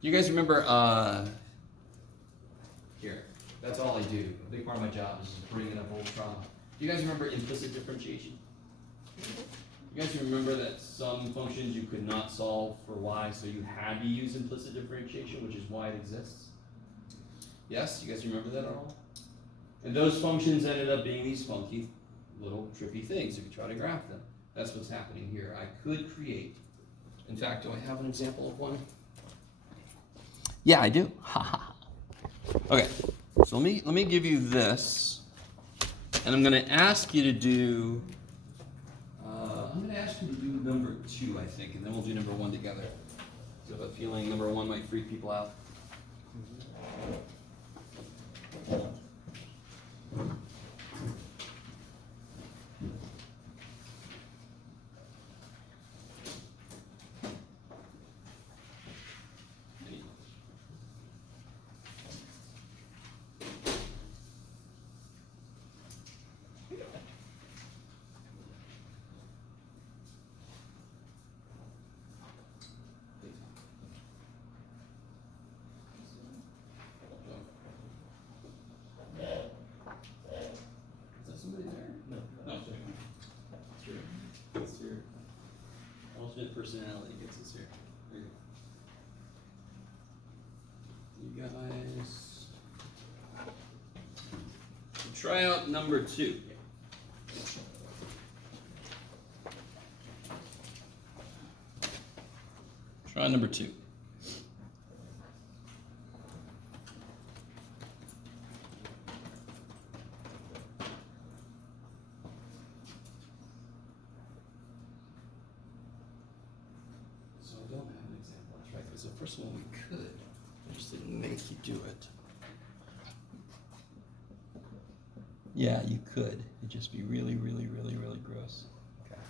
you guys remember, here, that's all I do. A big part of my job is just bringing up old trauma. Do you guys remember implicit differentiation? You guys remember that some functions you could not solve for y, so you had to use implicit differentiation, which is why it exists? Yes? You guys remember that at all? And those functions ended up being these funky little trippy things if you try to graph them. That's what's happening here. I could create, in fact, do I have an example of one? Yeah, I do. Okay, so let me give you this, and I'm going to ask you to do. I'm going to ask you to do number 2, I think, and then we'll do number 1 together. So I have a feeling number 1 might freak people out. Personality gets us here. There you go. You guys, try out number 2. Try number 2. The first one we could, I just didn't make you do it. Yeah, you could. It'd just be really, really, really, really gross. Okay.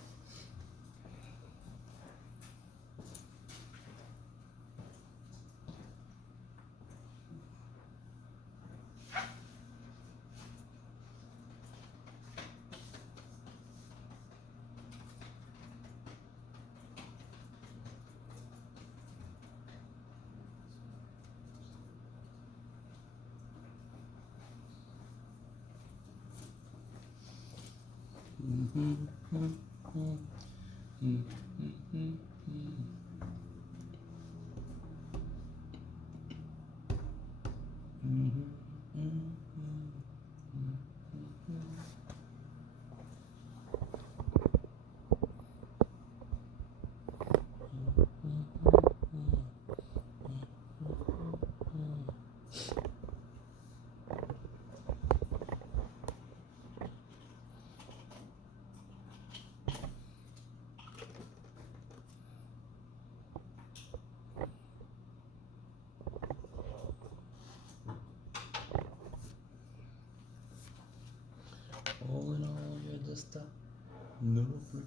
All in all, you're just a no brick.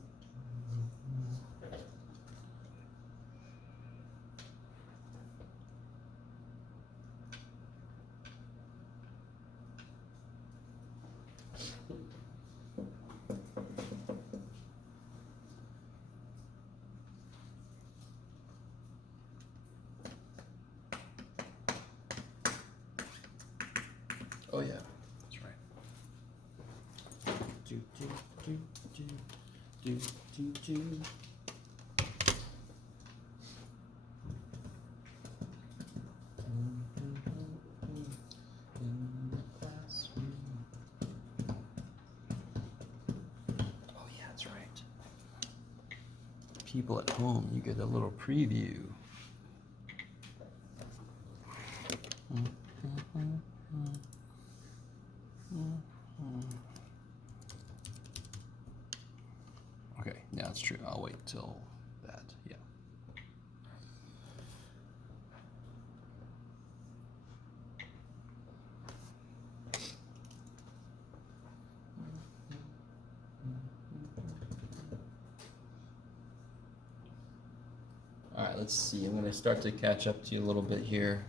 Oh yeah, that's right. Do do do do do do do. In the classroom. Oh yeah, that's right. People at home, you get a little preview. Okay, yeah, that's true. I'll wait till that, yeah. All right, let's see. I'm going to start to catch up to you a little bit here.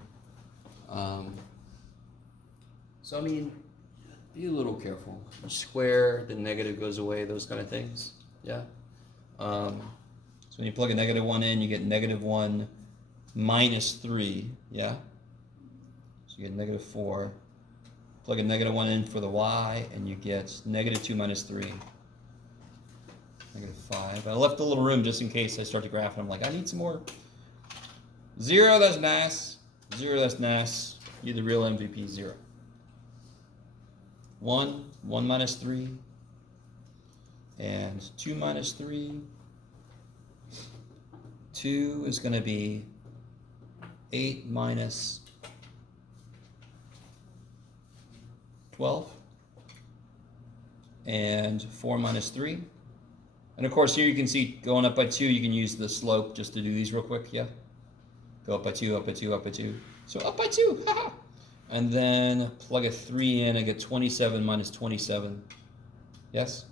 So, I mean, be a little careful. You square, the negative goes away, those kind of things. Yeah? So when you plug a -1 in, you get -1 minus 3, yeah? So you get negative 4. Plug a negative 1 in for the y, and you get negative 2 minus 3. Negative 5. I left a little room just in case I start to graph, and I'm like, I need some more. 0, that's nice. 0, that's nice. You're the real MVP, 0. 1 minus 3. And 2 minus 3. 2 is going to be 8 minus 12. And 4 minus 3. And of course here you can see going up by 2, you can use the slope just to do these real quick, yeah? Go up by 2, up by 2, up by 2. So up by 2, haha! And then plug a 3 in, I get 27 minus 27. Yes?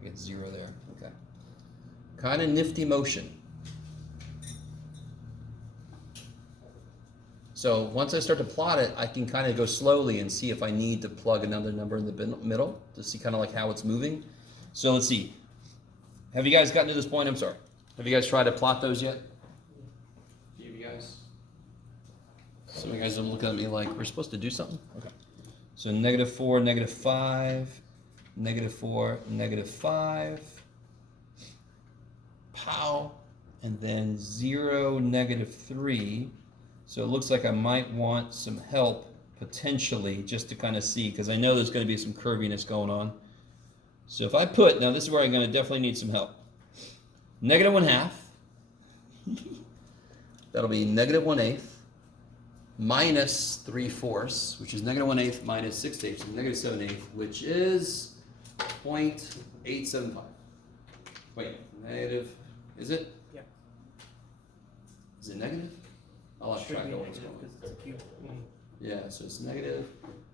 I get 0 there, okay. Kind of nifty motion. So once I start to plot it, I can kind of go slowly and see if I need to plug another number in the middle to see kind of like how it's moving. So let's see. Have you guys gotten to this point? I'm sorry. Have you guys tried to plot those yet? A few of you guys? Some of you guys are looking at me like, we're supposed to do something? Okay. So negative 4, negative 5, negative 4, negative 5. Pow. And then 0, negative 3. So it looks like I might want some help potentially just to kind of see, because I know there's going to be some curviness going on. So if I put, now this is where I'm going to definitely need some help. Negative 1/2. That'll be negative 1/8 minus 3/4, which is negative 1/8 minus 6/8, so negative 7/8, which is 0.875. Wait, negative, is it? Yeah. Is it negative? I'll have Should track be of what's negative going on. 'cause it's a cube. Yeah, so it's negative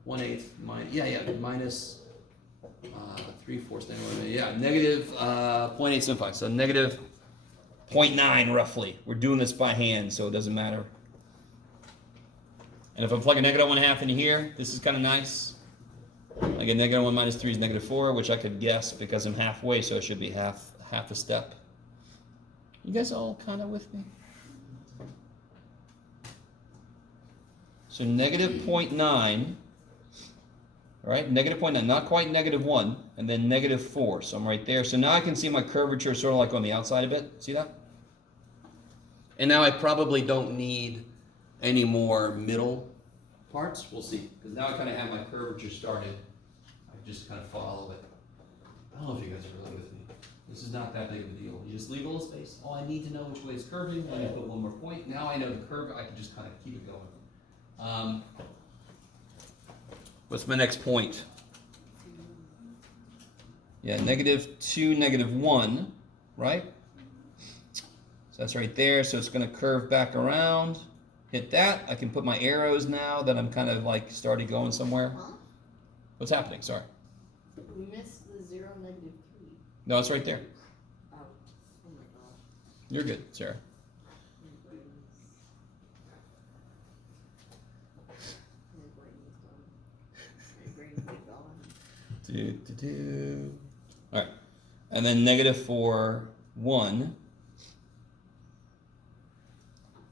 1/8 minus, minus 3/4, yeah, negative 0.875, so negative 0.9 roughly. We're doing this by hand, so it doesn't matter. And if I plug a negative 1/2 into here, this is kind of nice. I get negative 1 minus 3 is negative 4, which I could guess because I'm halfway, so it should be half a step. You guys all kind of with me? So negative 0.9, all right, negative 0.9, not quite negative 1, and then negative 4, so I'm right there. So now I can see my curvature sort of like on the outside a bit, see that? And now I probably don't need any more middle parts, we'll see. Because now I kind of have my curvature started, I just kind of follow it. I don't know if you guys are really with me. This is not that big of a deal. You just leave a little space. Oh, I need to know which way it's curving, I put one more point. Now I know the curve, I can just kind of keep it going. What's my next point? Yeah, negative 2, negative 1, right? So that's right there. So it's going to curve back around. Hit that. I can put my arrows now that I'm kind of like started going somewhere. Huh? What's happening? Sorry. We missed the 0, negative 3. No, it's right there. Oh. Oh my gosh. You're good, Sarah. My brain is gone. All right. And then negative 4, 1.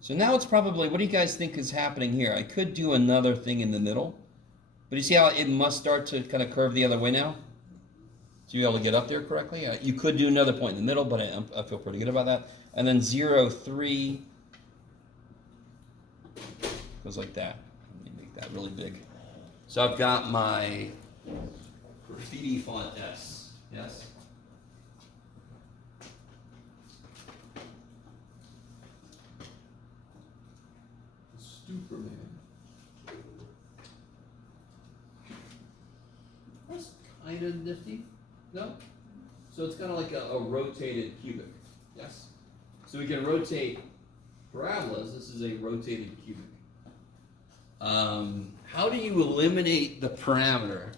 So now it's probably, what do you guys think is happening here? I could do another thing in the middle, but you see how it must start to kind of curve the other way now? So you're able to get up there correctly? You could do another point in the middle, but I feel pretty good about that. And then 0, 3 goes like that. Let me make that really big. So I've got my graffiti font S, yes? Superman. That's kind of nifty, no? So it's kind of like a rotated cubic, yes? So we can rotate parabolas. This is a rotated cubic. How do you eliminate the parameter?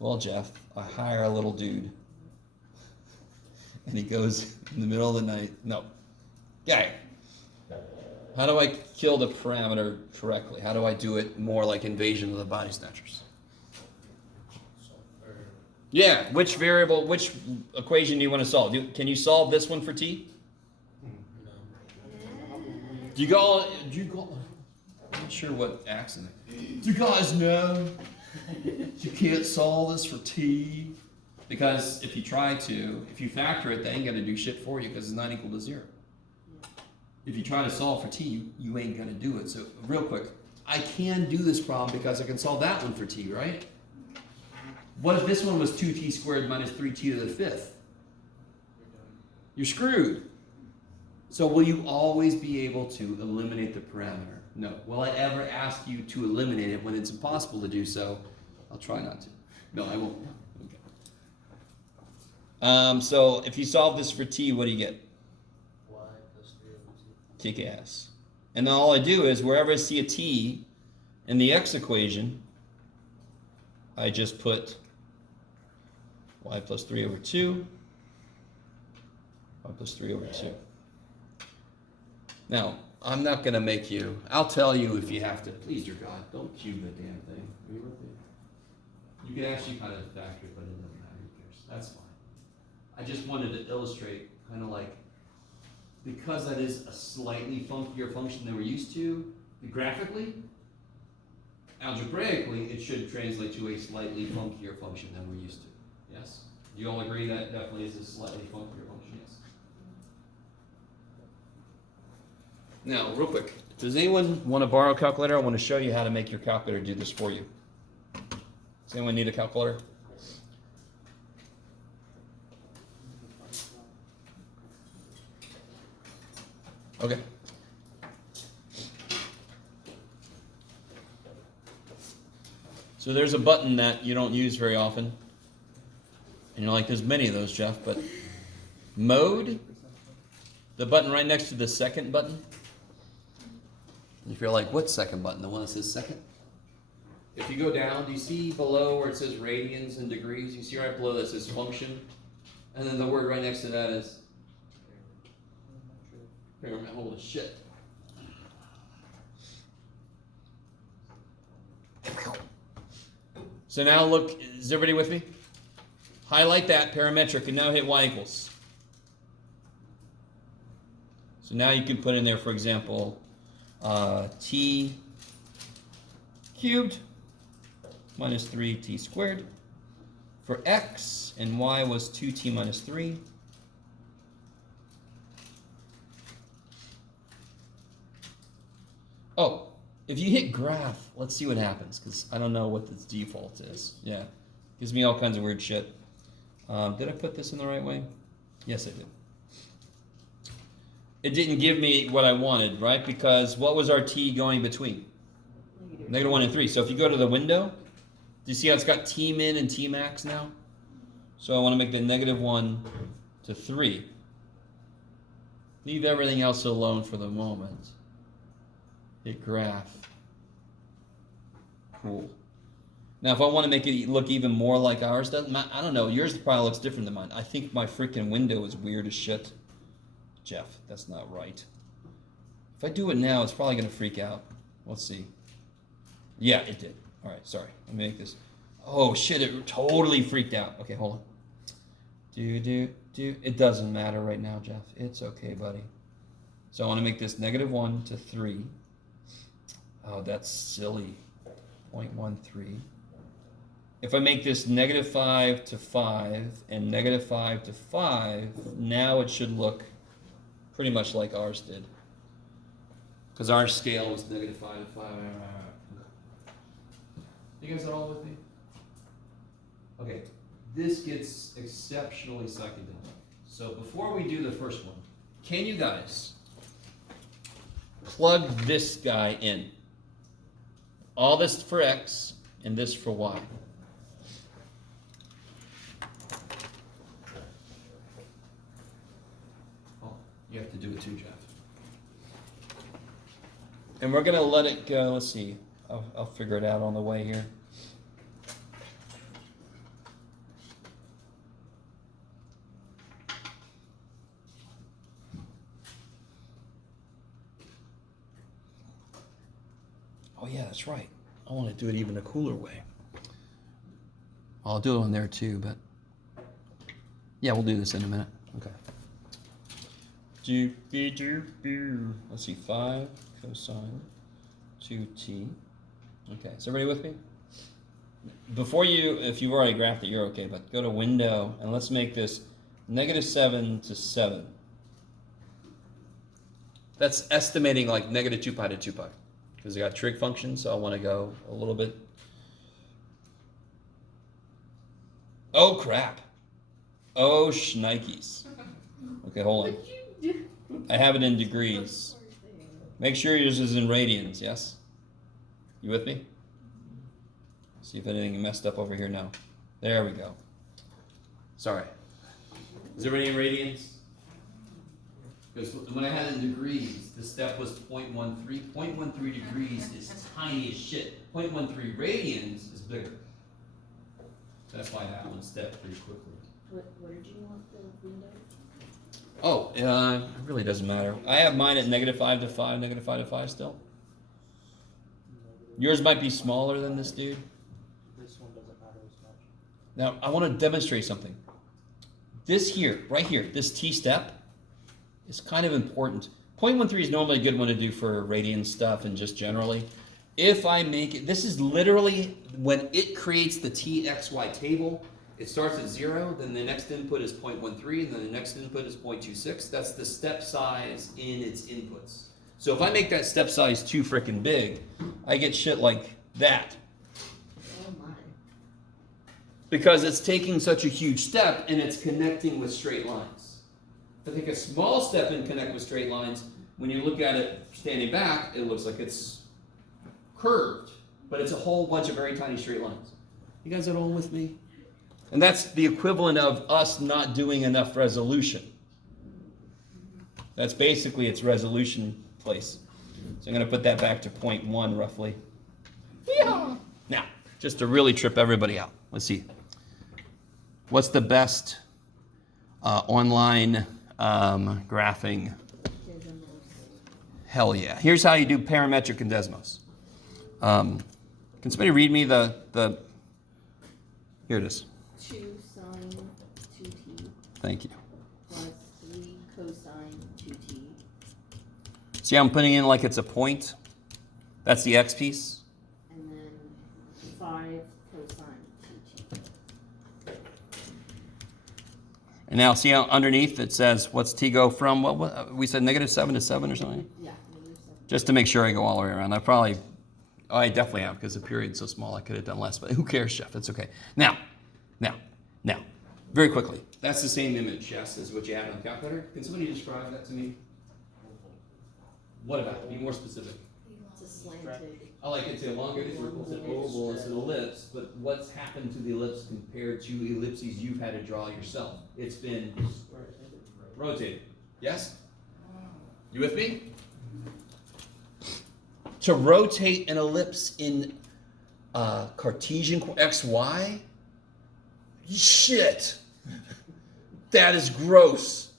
Well, Jeff, I hire a little dude. And he goes in the middle of the night. No. Guy. How do I kill the parameter correctly? How do I do it more like Invasion of the Body Snatchers? Yeah, which variable, which equation do you want to solve? Can you solve this one for t? Do you go, I'm not sure what accent. Do you guys know you can't solve this for t? Because if you try to, if you factor it, they ain't gonna do shit for you because it's not equal to 0. If you try to solve for t, you ain't gonna do it. So real quick, I can do this problem because I can solve that one for t, right? What if this one was 2t squared minus 3t to the 5th? You're screwed. So will you always be able to eliminate the parameter? No. Will I ever ask you to eliminate it when it's impossible to do so? I'll try not to. No, I won't. Okay. So if you solve this for t, what do you get? Y plus 3 over 2. Kick ass. And then all I do is wherever I see a t in the x equation, I just put y plus 3 over 2, y plus 3 over 2. Now, I'm not going to make you, I'll tell you if you have to, please, dear God, don't cube the damn thing. Are you with me? You can actually kind of factor it, but it doesn't matter. Who cares? That's fine. I just wanted to illustrate kind of like, because that is a slightly funkier function than we're used to, graphically, algebraically, it should translate to a slightly funkier function than we're used to. Yes? Do you all agree that definitely is a slightly funkier function? Yes. Now, real quick, does anyone want to borrow a calculator? I want to show you how to make your calculator do this for you. Does anyone need a calculator? Okay. So there's a button that you don't use very often. And you're like, there's many of those, Jeff, but mode, the button right next to the second button. If you're like, what second button? The one that says second? If you go down, do you see below where it says radians and degrees? You see right below that says function? And then the word right next to that is parametric. Holy shit. So now look, is everybody with me? Highlight that parametric and now hit y equals. So now you can put in there, for example, t cubed minus 3t squared for x, and y was 2t minus 3. Oh, if you hit graph, let's see what happens, because I don't know what the default is. Yeah, gives me all kinds of weird shit. Did I put this in the right way? Yes, I did. It didn't give me what I wanted, right? Because what was our t going between? Negative 1 and 3. So if you go to the window, do you see how it's got t min and t max now? So I want to make the negative 1 to 3. Leave everything else alone for the moment. Hit graph. Cool. Now if I want to make it look even more like ours does, I don't know, yours probably looks different than mine. I think my freaking window is weird as shit. Jeff, that's not right. If I do it now, it's probably going to freak out. Let's see. Yeah, it did. All right, sorry. Let me make this. Oh, shit, it totally freaked out. Okay, hold on. It doesn't matter right now, Jeff. It's okay, buddy. So I want to make this negative 1 to 3. Oh, that's silly. 0.13. If I make this negative 5 to 5 and negative 5 to 5, now it should look pretty much like ours did. Because our scale was negative 5 to 5. You guys are all with me? Okay, this gets exceptionally psychedelic. So before we do the first one, can you guys plug this guy in? All this for x and this for y. Oh, you have to do it too, Jeff. And we're gonna let it go. Let's see. I'll figure it out on the way here. Oh yeah, that's right. I want to do it even a cooler way. I'll do it on there too, but yeah, we'll do this in a minute. Okay. Let's see, 5 cosine 2t. Okay, is everybody with me? Before you, if you've already graphed it, you're okay, but go to Window, and let's make this -7 to 7. That's estimating like -2 pi to 2 pi. Because I got trig functions, so I want to go a little bit. Oh, crap. Oh, shnikes. Okay, hold on. What'd you do? I have it in degrees. Make sure yours is in radians, yes? You with me? See if anything messed up over here now. There we go. Sorry. Is it in radians? Because when I had it in degrees, the step was 0.13. 0.13 degrees is tiny as shit. 0.13 radians is bigger. That's why that one stepped pretty quickly. What did you want the window? Oh, it really doesn't matter. I have mine at -5 to 5, -5 to 5 still. Yours might be smaller than this dude. This one doesn't matter as much. Now, I want to demonstrate something. This here, right here, this T step is kind of important. 0.13 is normally a good one to do for radian stuff and just generally. If I make it, this is literally when it creates the TXY table, it starts at 0, then the next input is 0.13, and then the next input is 0.26. That's the step size in its inputs. So if I make that step size too freaking big, I get shit like that. Oh my. Because it's taking such a huge step and it's connecting with straight lines. If I take a small step and connect with straight lines, when you look at it standing back, it looks like it's curved, but it's a whole bunch of very tiny straight lines. You guys at all with me? And that's the equivalent of us not doing enough resolution. That's basically its resolution place. So I'm going to put that back to 0.1 roughly. Yeah. Now, just to really trip everybody out, let's see. What's the best online graphing? Hell yeah. Here's how you do parametric and Desmos. Can somebody read me the here it is. 2 sine 2t Thank you. plus 3 cosine 2t. See how I'm putting in like it's a point? That's the x piece. And then 5 cosine 2t. And now see how underneath it says what's t go from? What we said -7 to 7 or something? Yeah, Just to make sure I go all the way around. I definitely have because the period's so small I could have done less, but who cares, Chef? It's okay. Now, very quickly. That's the same image, yes, as what you had on the calculator. Can somebody describe that to me? What about it? Be more specific. It's a slanted. I like it to elongate circle, it's an oval, it's an ellipse, but what's happened to the ellipse compared to ellipses you've had to draw yourself? It's been rotated. Yes? You with me? To rotate an ellipse in Cartesian XY? Shit! That is gross.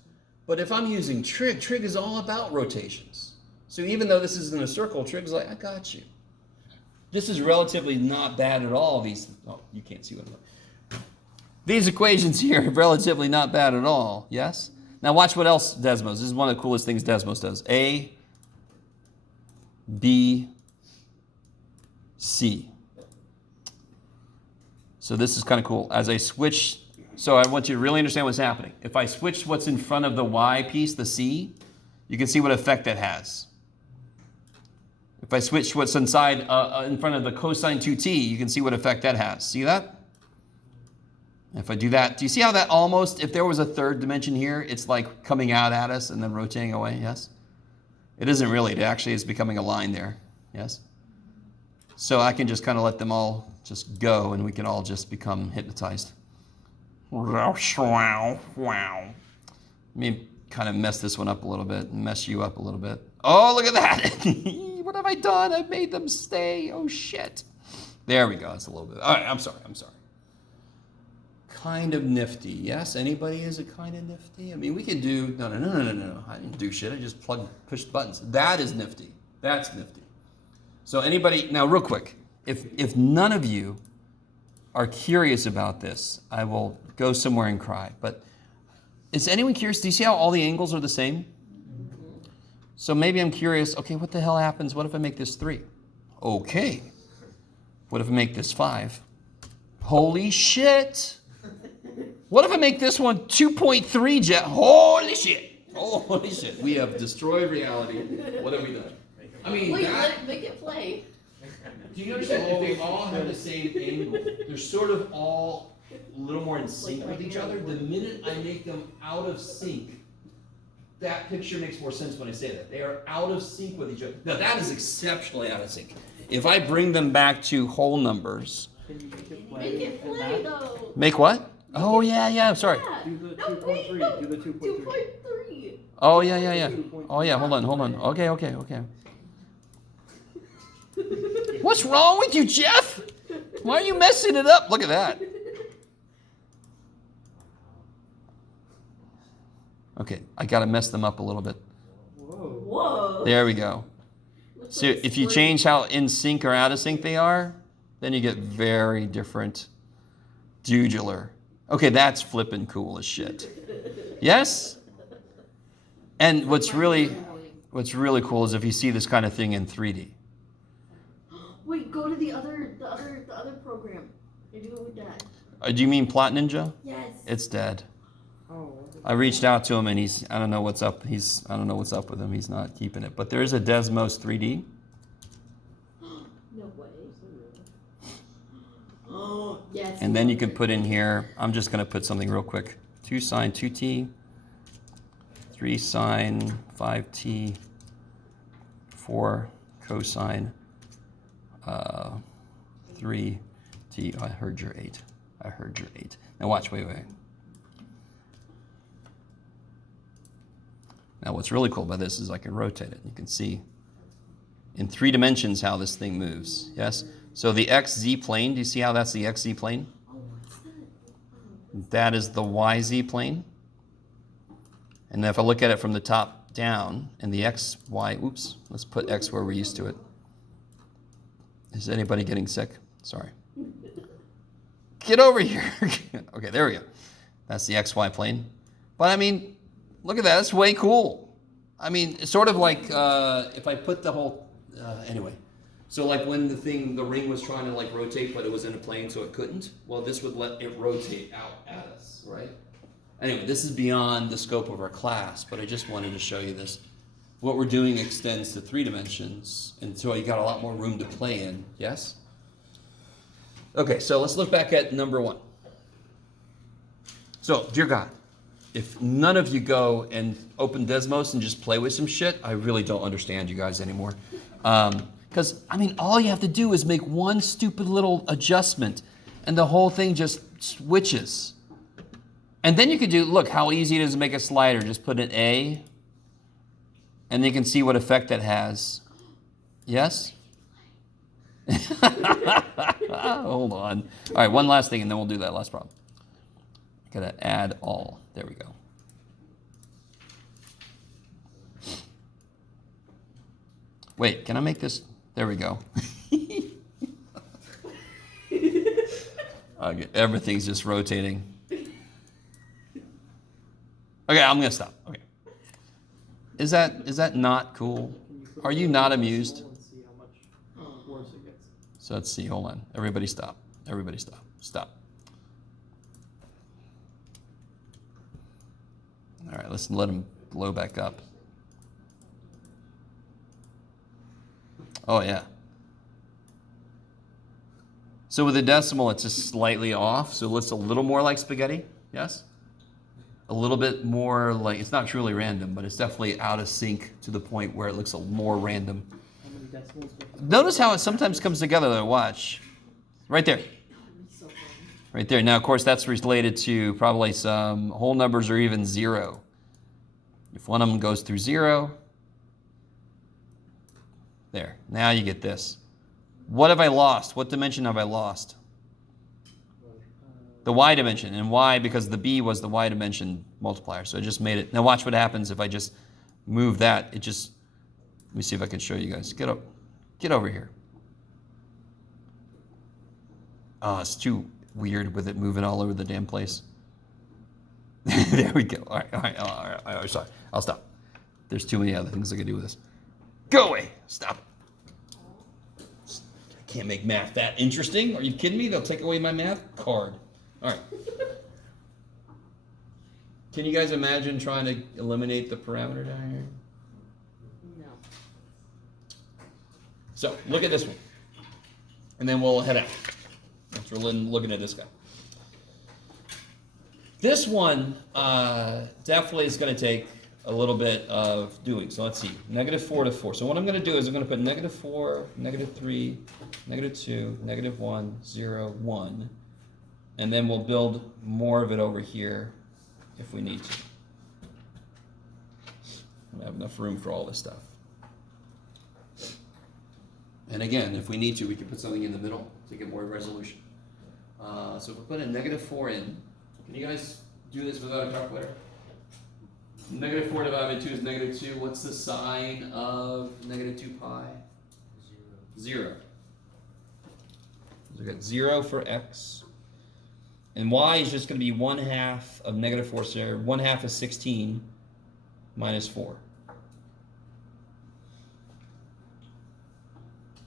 But if I'm using trig is all about rotations. So even though this isn't a circle, trig's like, I got you. This is relatively not bad at all. You can't see what I'm doing. These equations here are relatively not bad at all, yes? Now watch what else Desmos. This is one of the coolest things Desmos does. A, B, C. So this is kind of cool. As I switch, so I want you to really understand what's happening. If I switch what's in front of the Y piece, the C, you can see what effect that has. If I switch what's inside in front of the cosine 2t, you can see what effect that has. See that? If I do that, do you see how that almost, if there was a third dimension here, it's like coming out at us and then rotating away, yes? It isn't really, it actually is becoming a line there, yes? So I can just kind of let them all just go and we can all just become hypnotized. Wow. Let me kind of mess this one up a little bit and mess you up a little bit. Oh, look at that. What have I done? I've made them stay. Oh, shit. There we go. It's a little bit. All right, I'm sorry. Kind of nifty. Yes? Anybody is it kind of nifty? I mean, we can do, no. I didn't do shit. I just pushed buttons. That is nifty. That's nifty. So anybody, now real quick, if none of you are curious about this, I will go somewhere and cry. But is anyone curious? Do you see how all the angles are the same? So maybe I'm curious, okay, what the hell happens? What if I make this 3? Okay. What if I make this 5? Holy shit. What if I make this one 2.3, Jeff? Holy shit. Holy shit. We have destroyed reality. What have we done? I mean, Wait, that, make it play. do you understand? If they all have the same angle, they're sort of all a little more in sync with each other. The minute I make them out of sync, that picture makes more sense when I say that. They are out of sync with each other. Now that is exceptionally out of sync. If I bring them back to whole numbers. Can you make it Make it play though. Make what? Oh yeah, I'm sorry. Yeah. Do the No, 2.3. wait, no. Do the 2.3. 2.3. Oh yeah. Oh yeah, hold on. Okay. What's wrong with you, Jeff? Why are you messing it up? Look at that. Okay, I gotta mess them up a little bit. Whoa. Whoa. There we go. Looks So like if you squirt. change how in sync or out of sync they are, then you get very different dudular. Okay, that's flippin' cool as shit. Yes? And what's really cool is if you see this kind of thing in 3D. Wait, go to the other program. And do it with that. Do you mean Plot Ninja? Yes. It's dead. Oh. I reached out to him and I don't know what's up. I don't know what's up with him. He's not keeping it. But there is a Desmos 3D. No way. Oh, yes. And then you can put in here, I'm just going to put something real quick. 2 sine 2t, 3 sine 5t, 4 cosine 3t. I heard your 8. Now watch, wait. Now what's really cool about this is I can rotate it. You can see in 3 dimensions how this thing moves, yes? So the XZ plane, do you see how that's the XZ plane? Oh, what's that? That is the YZ plane. And if I look at it from the top down, and the XY, oops, let's put X where we're used to it. Is anybody getting sick? Sorry. Get over here. Okay, there we go. That's the XY plane. But I mean, look at that, that's way cool. I mean, it's sort of like if I put the whole, anyway. So like when the ring was trying to like rotate, but it was in a plane so it couldn't, well this would let it rotate out at us, right? Anyway, this is beyond the scope of our class, but I just wanted to show you this. What we're doing extends to 3 dimensions, and so you got a lot more room to play in, yes? Okay, so let's look back at number 1. So, dear God, if none of you go and open Desmos and just play with some shit, I really don't understand you guys anymore. Because, I mean, all you have to do is make one stupid little adjustment, and the whole thing just switches. And then you could do, look, how easy it is to make a slider. Just put an A, and you can see what effect that has. Yes? Hold on. All right, one last thing, and then we'll do that last problem. Gotta add all. There we go. Wait, can I make this? There we go. Okay, everything's just rotating. Okay, I'm gonna stop. Okay. Is that not cool? Are you not amused? And see how much worse it gets. So let's see, hold on. Everybody stop. Everybody stop. Stop. All right, let's let him blow back up. Oh, yeah. So with the decimal, it's just slightly off, so it looks a little more like spaghetti, yes? A little bit more like, it's not truly random, but it's definitely out of sync to the point where it looks a more random. How many decimals? Notice how it sometimes comes together though, watch. Right there. So fun. Right there. Now, of course, that's related to probably some whole numbers or even 0. If one of them goes through 0, there. Now you get this. What have I lost? What dimension have I lost? The y dimension. And why? Because the b was the y dimension multiplier. So I just made it. Now watch what happens if I just move that. It just, let me see if I can show you guys. Get over here. Oh, it's too weird with it moving all over the damn place. There we go. All right, sorry. I'll stop. There's too many other things I could do with this. Go away. Stop it. I can't make math that interesting. Are you kidding me? They'll take away my math card. All right. Can you guys imagine trying to eliminate the parameter down here? No. So look at this one. And then we'll head out. After looking at this guy. This one definitely is going to take a little bit of doing. So let's see. -4 to 4. So what I'm going to do is I'm going to put -4, -3, -2, -1, 0, 1. And then we'll build more of it over here if we need to. We have enough room for all this stuff. And again, if we need to, we can put something in the middle to get more resolution. So if we put a -4 in, can you guys do this without a calculator? -4 divided by 2 is -2. What's the sign of -2 pi? 0. So we got 0 for x. And y is just going to be 1/2 of -4, so 1/2 of 16 minus 4.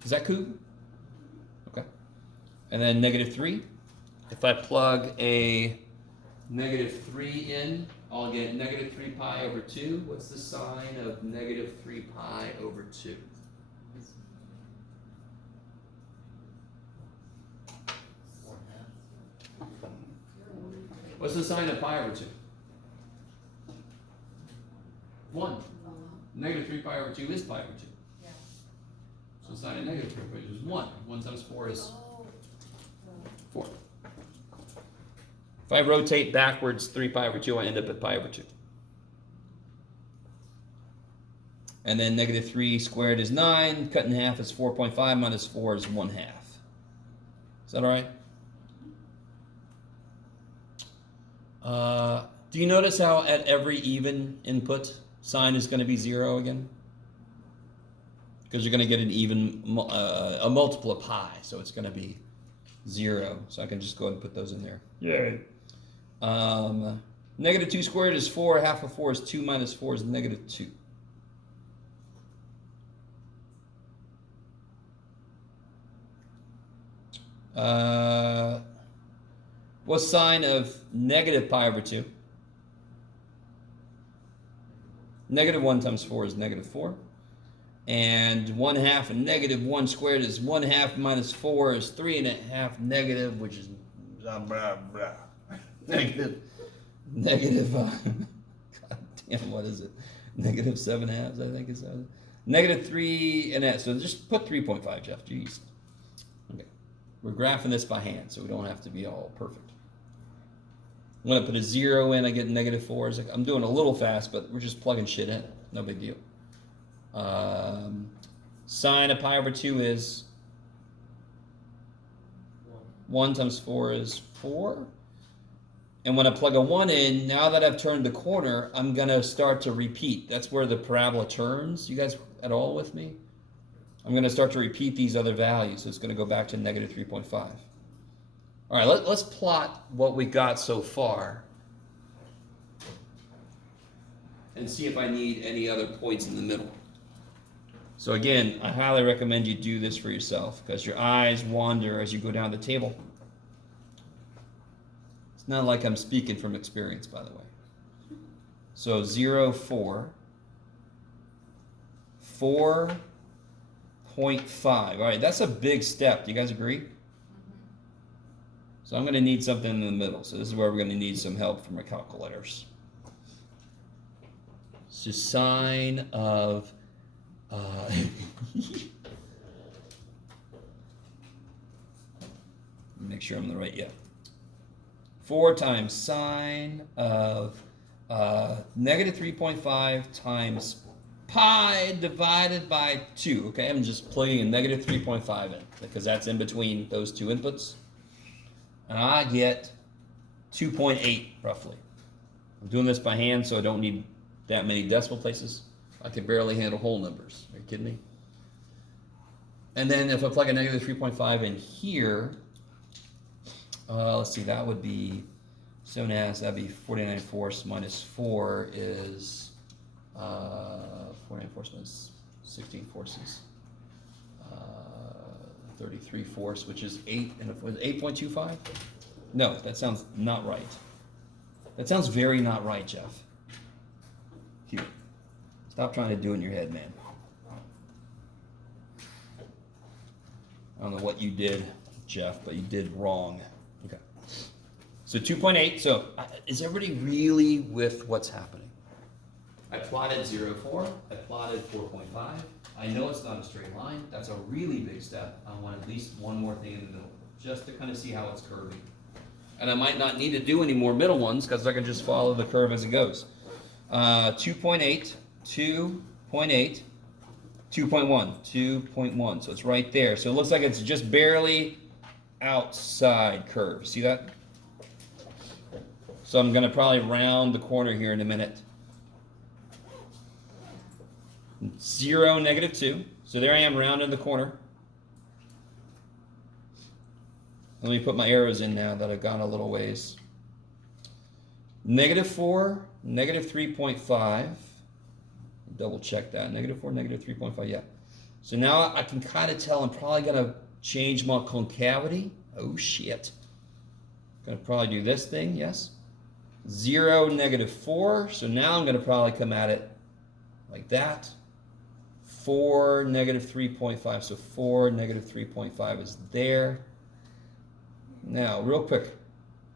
Is that cool? Okay. And then -3. If I plug a -3 in, I'll get -3 pi over 2. What's the sign of -3 pi over 2? What's the sign of pi over 2? 1. -3 pi over 2 is pi over 2. Yeah. So the sign of -3 pi over 2 is 1. 1 times 4 is 4. If I rotate backwards 3 pi over 2, I end up at pi over 2. And then -3 squared is 9. Cut in half is 4.5 minus 4 is 1/2. Is that all right? Do you notice how at every even input, sign is going to be 0 again? Because you're going to get an even, a multiple of pi, so it's going to be 0. So I can just go ahead and put those in there. Yay. -2 squared is 4. Half of 4 is 2 minus 4 is -2. What's sign of negative pi over 2? -1 times 4 is -4. And 1/2 of -1 squared is 1/2 minus 4 is 3.5 negative, which is blah, blah, blah. Negative, God damn, what is it? -7/2, I think is that. -3.5. So just put 3.5, Jeff, jeez. Okay. We're graphing this by hand, so we don't have to be all perfect. When I put a 0 in, I get -4. It's like, I'm doing a little fast, but we're just plugging shit in. No big deal. Sine of pi over 2 is 1 times 4 is 4. And when I plug a 1 in, now that I've turned the corner, I'm going to start to repeat. That's where the parabola turns. You guys at all with me? I'm going to start to repeat these other values. So it's going to go back to -3.5. All right, let's plot what we got so far and see if I need any other points in the middle. So again, I highly recommend you do this for yourself because your eyes wander as you go down the table. It's not like I'm speaking from experience, by the way. So 0, 4, 4.5. All right, that's a big step. Do you guys agree? So I'm going to need something in the middle. So this is where we're going to need some help from our calculators. So sine of make sure I'm the right, yeah. 4 times sine of -3.5 times pi divided by 2. Okay, I'm just plugging a -3.5 in because that's in between those two inputs. And I get 2.8 roughly. I'm doing this by hand, so I don't need that many decimal places. I can barely handle whole numbers. Are you kidding me? And then if I plug a -3.5 in here, let's see, that would be 7/2, that'd be 49/4 minus 4 is 4 reinforcements, 16 forces, 33 force, which is 8.25? No, that sounds not right. That sounds very not right, Jeff. Here. Stop trying to do it in your head, man. I don't know what you did, Jeff, but you did wrong. Okay. So 2.8. So is everybody really with what's happening? I plotted 0, 4. I plotted 4.5. I know it's not a straight line. That's a really big step. I want at least one more thing in the middle, just to kind of see how it's curving. And I might not need to do any more middle ones because I can just follow the curve as it goes. 2.8, 2.8, 2.1, 2.1. So it's right there. So it looks like it's just barely outside curve. See that? So I'm going to probably round the corner here in a minute. 0, -2. So there I am rounding the corner. Let me put my arrows in now that I've gone a little ways. -4, -3.5. Double check that. -4, -3.5, yeah. So now I can kind of tell I'm probably going to change my concavity. Oh, shit. Going to probably do this thing, yes. 0, -4. So now I'm going to probably come at it like that. 4, -3.5. So 4, -3.5 is there. Now, real quick,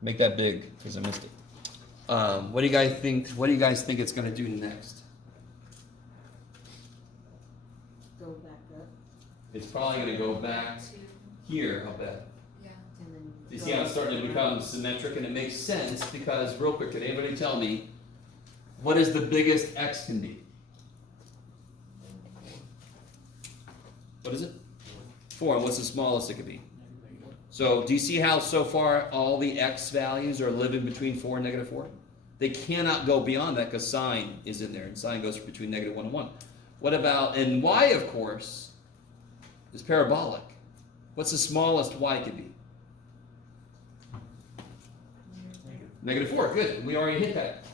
make that big because I missed it. What do you guys think? What do you guys think it's going to do next? Go back up. It's probably going to go back here. I'll bet. And then. You see how it's starting to become symmetric, and it makes sense because, real quick, can anybody tell me what is the biggest x can be? What is it? 4. And what's the smallest it could be? So do you see how so far all the x values are living between 4 and -4? They cannot go beyond that because sine is in there, and sine goes between -1 and 1. What about, and y, of course, is parabolic. What's the smallest y could be? -4, good. We already hit that.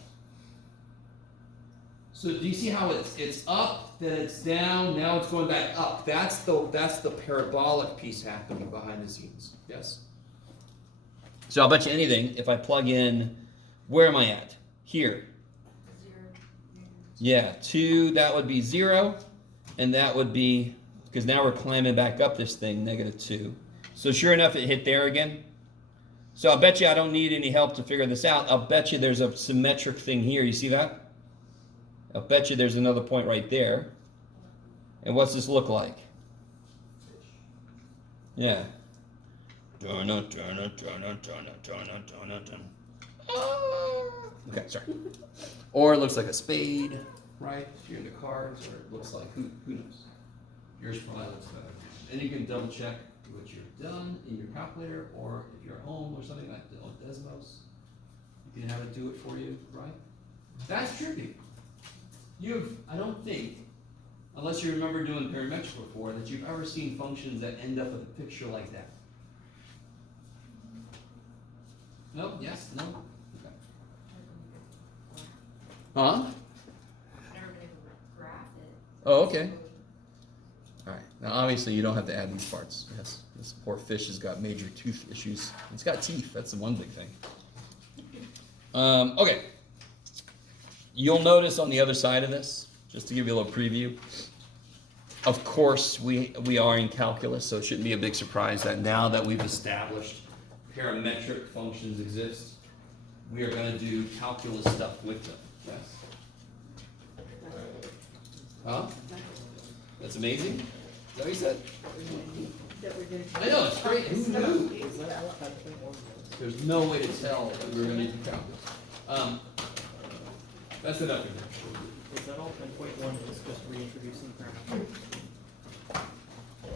So do you see how it's up, then it's down, now it's going back up. That's the parabolic piece happening behind the scenes. Yes? So I'll bet you anything, if I plug in, where am I at? Here. 0. Yeah, 2, that would be 0, and that would be, because now we're climbing back up this thing, -2. So sure enough, it hit there again. So I'll bet you I don't need any help to figure this out. I'll bet you there's a symmetric thing here. You see that? I'll bet you there's another point right there. And what's this look like? Yeah. Okay, sorry. Or it looks like a spade, right? If you're into cards, or it looks like, who knows? Yours probably looks better. And you can double check what you've done in your calculator, or if you're at home or something like Desmos, you can have it do it for you, right? That's tricky. I don't think, unless you remember doing parametric before, that you've ever seen functions that end up with a picture like that. No? Yes? No? Okay. Huh? Never been able to graph it. Oh, okay. Alright, now obviously you don't have to add these parts. Yes, this poor fish has got major tooth issues. It's got teeth, that's the one big thing. Okay. You'll notice on the other side of this, just to give you a little preview, of course we are in calculus, so it shouldn't be a big surprise that now that we've established parametric functions exist, we are going to do calculus stuff with them. Yes? Huh? That's amazing? Is that what you said? That we're gonna. I know, it's great. Who knew? Is that what that thing was? There's no way to tell that we were going to do calculus. That's enough. Is that all 10.1 is just reintroducing parametric?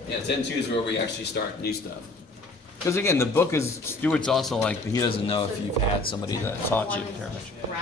Yeah, 10.2 is where we actually start new stuff. Because again, the book is, Stuart's also like, he doesn't know if you've had somebody that taught you parametric.